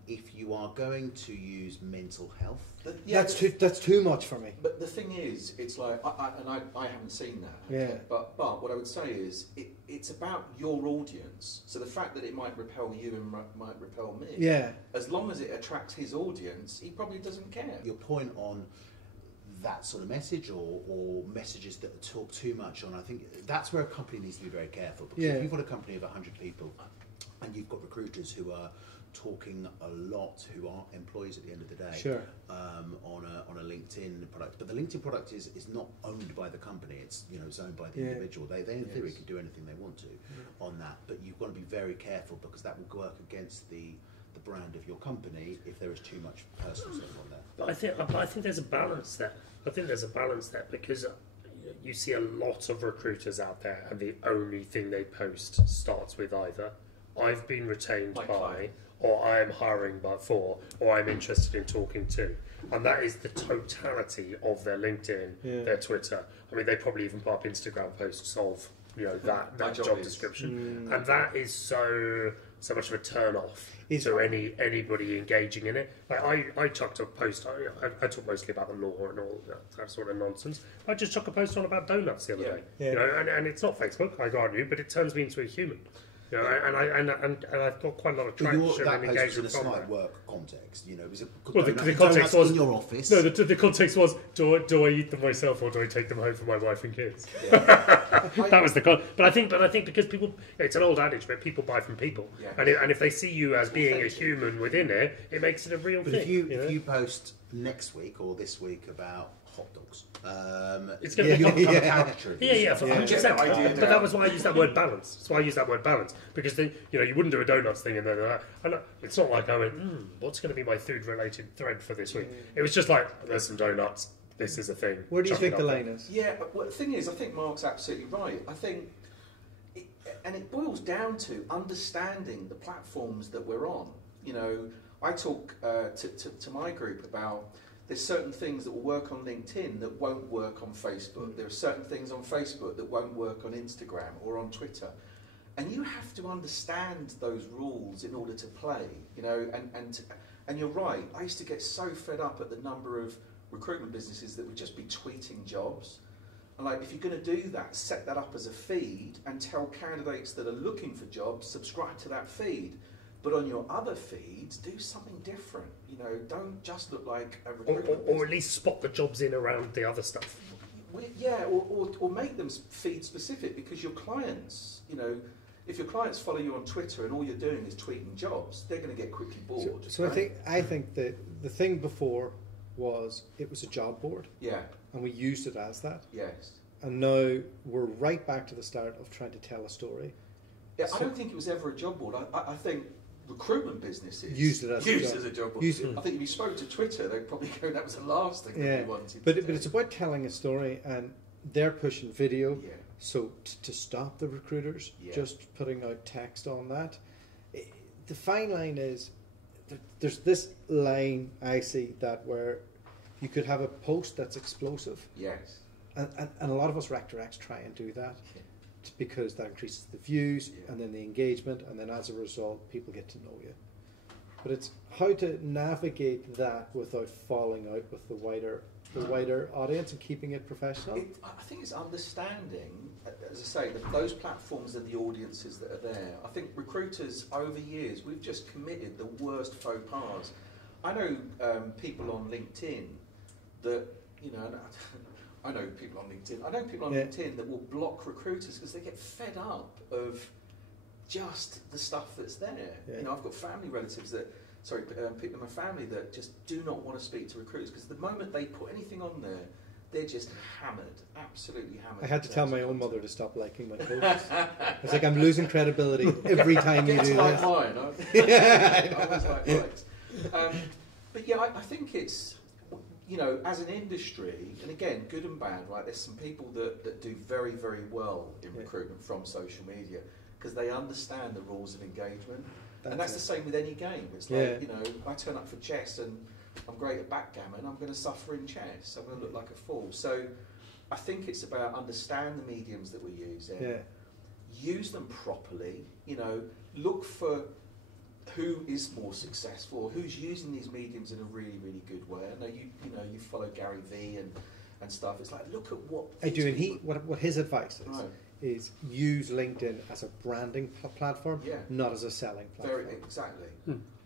If you are going to use mental health, that's too much for me. But the thing is, it's like, I haven't seen that. Yeah. But what I would say is, it's about your audience. So the fact that it might repel you and might repel me. Yeah. As long as it attracts his audience, he probably doesn't care. Your point on that sort of message or messages that talk too much on, I think that's where a company needs to be very careful. Because if you've got a company of 100 people and you've got recruiters who are talking a lot, who are employees at the end of the day, sure. on a LinkedIn product, but the LinkedIn product is not owned by the company. It's it's owned by the individual. They in theory could do anything they want to on that, but you've got to be very careful because that will work against the brand of your company if there is too much personal stuff on there. But I think there's a balance there. I think there's a balance there because you see a lot of recruiters out there, and the only thing they post starts with either "I've been retained by," or "I am hiring for," or "I'm interested in talking to," and that is the totality of their LinkedIn, their Twitter. I mean, they probably even put up Instagram posts of that job description, and that is so much of a turn off to anybody engaging in it. Like I chucked a post. I talk mostly about the law and all that sort of nonsense. I just chucked a post on about donuts the other day. And it's not Facebook, I argue, but it turns me into a human. And I've got quite a lot of traction and engagement from that. Work context, was it? Well, the context was in your office. No, the context was: do I eat them myself or do I take them home for my wife and kids? That was the But I think because people, it's an old adage, but people buy from people, and if they see you as being a human within it, it makes it a real thing. But if you post next week or this week about hot dogs, it's going to become a caricature. For 100%. But that was why I used that word balance. That's why I used that word balance, because then you wouldn't do a donuts thing and then it's not like I went, what's going to be my food-related thread for this week? It was just like, there's some donuts. This is a thing. Where do you think the line is? Yeah, well, the thing is, I think Mark's absolutely right. I think, it boils down to understanding the platforms that we're on. I talk to my group about there's certain things that will work on LinkedIn that won't work on Facebook. There are certain things on Facebook that won't work on Instagram or on Twitter. And you have to understand those rules in order to play, and you're right. I used to get so fed up at the number of recruitment businesses that would just be tweeting jobs. And if you're going to do that, set that up as a feed and tell candidates that are looking for jobs, subscribe to that feed. But on your other feeds, do something different. Don't just look like a recruitment or at least spot the jobs in around the other stuff. Or make them feed specific, because your clients, if your clients follow you on Twitter and all you're doing is tweeting jobs, they're going to get quickly bored. So right? I think that the thing before was it was a job board. Yeah. And we used it as that. Yes. And now we're right back to the start of trying to tell a story. Yeah, I don't think it was ever a job board. I think recruitment businesses used it as a job board. I think if you spoke to Twitter, they'd probably go, that was the last thing that we wanted but to do. It's about telling a story, and they're pushing video. Yeah. So to stop the recruiters just putting out text on that, the fine line is there's this line I see that where you could have a post that's explosive. Yes. And a lot of us Rec Directs try and do that. Yeah. Because that increases the views and then the engagement, and then as a result people get to know you. But it's how to navigate that without falling out with the wider audience and keeping it professional. I think it's understanding, as I say, that those platforms are the audiences that are there. I think recruiters over years, we've just committed the worst faux pas. I know people on LinkedIn that, I know people on LinkedIn that will block recruiters because they get fed up of just the stuff that's there. Yeah. I've got family relatives that people in my family that just do not want to speak to recruiters because the moment they put anything on there, they're just hammered, absolutely hammered. I had to tell my own mother to stop liking my posts. It's like I'm losing credibility every time you do this. Like mine. I was like likes. But yeah, I think it's, you know, as an industry, and again, good and bad, right? There's some people that do very, very well in recruitment from social media because they understand the rules of engagement. And that's the same with any game. It's like, you know, I turn up for chess and I'm great at backgammon, I'm going to suffer in chess, I'm going to look like a fool. So I think it's about understand the mediums that we use, use them properly, you know, look for who is more successful, who's using these mediums in a really, really good way. I know you follow Gary Vee and stuff. It's like, look at what I do, and what his advice is use LinkedIn as a branding platform, not as a selling platform. Exactly.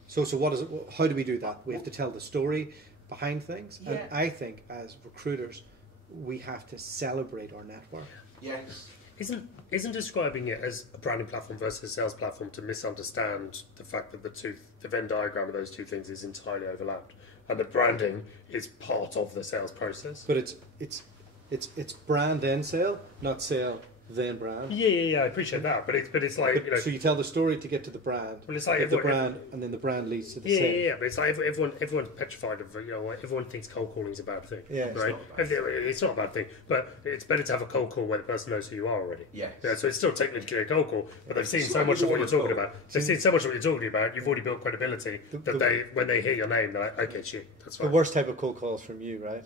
So what is it? How do we do that? We have to tell the story behind things, and I think as recruiters, we have to celebrate our network. Yes. Isn't describing it as a branding platform versus a sales platform to misunderstand the fact that the Venn diagram of those two things is entirely overlapped, and the branding is part of the sales process. But it's brand then sale, not sale then brand. Yeah, I appreciate that, but it's like, you know. So you tell the story to get to the brand. Well, it's like the brand, and then the brand leads to the sale. Yeah, but it's like everyone's petrified of, you know, everyone thinks cold calling is a bad thing. Yeah, right. It's not a bad thing, but it's better to have a cold call where the person knows who you are already. Yes. Yeah. So it's still technically a cold call, but they've seen so much of what you're talking about. They've seen so much of what you're talking about. You've already built credibility that when they hear your name, they're like, okay, shit, that's fine. The worst type of cold call is from you, right?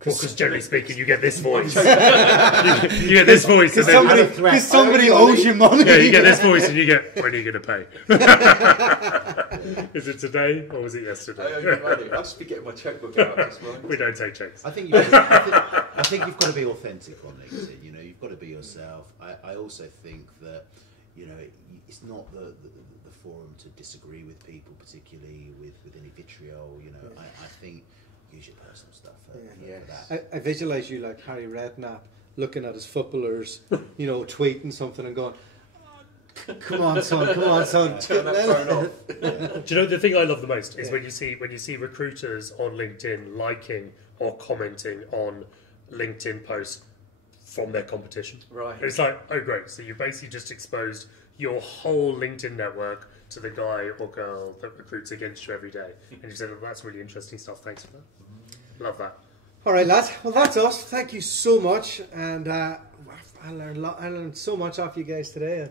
Because generally speaking, you get this voice. you get this voice, because somebody owes you money. Yeah, you get this voice, and you get, when are you going to pay? Is it today or was it yesterday? I owe you money. I'll just be getting my checkbook out this morning. We don't take checks. I think you've got to be authentic on LinkedIn. You know, you've got to be yourself. I also think that, you know, it's not the forum to disagree with people, particularly with any vitriol. You know, I think. Use your personal stuff for that. I visualise you like Harry Redknapp looking at his footballers, you know, tweeting something and going, come on son. Turn that phone off. Do you know the thing I love the most is when you see recruiters on LinkedIn liking or commenting on LinkedIn posts from their competition. Right. And it's like, oh great, so you basically just exposed your whole LinkedIn network to the guy or girl that recruits against you every day. And you said, oh, that's really interesting stuff, thanks for that. Love that. All right, lads. Well, that's us. Thank you so much. And I learned so much off you guys today. And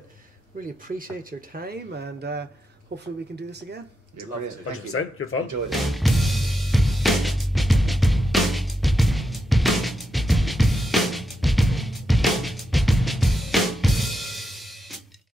really appreciate your time. And hopefully we can do this again. You're lovely. 100%. Good fun. Enjoyed it.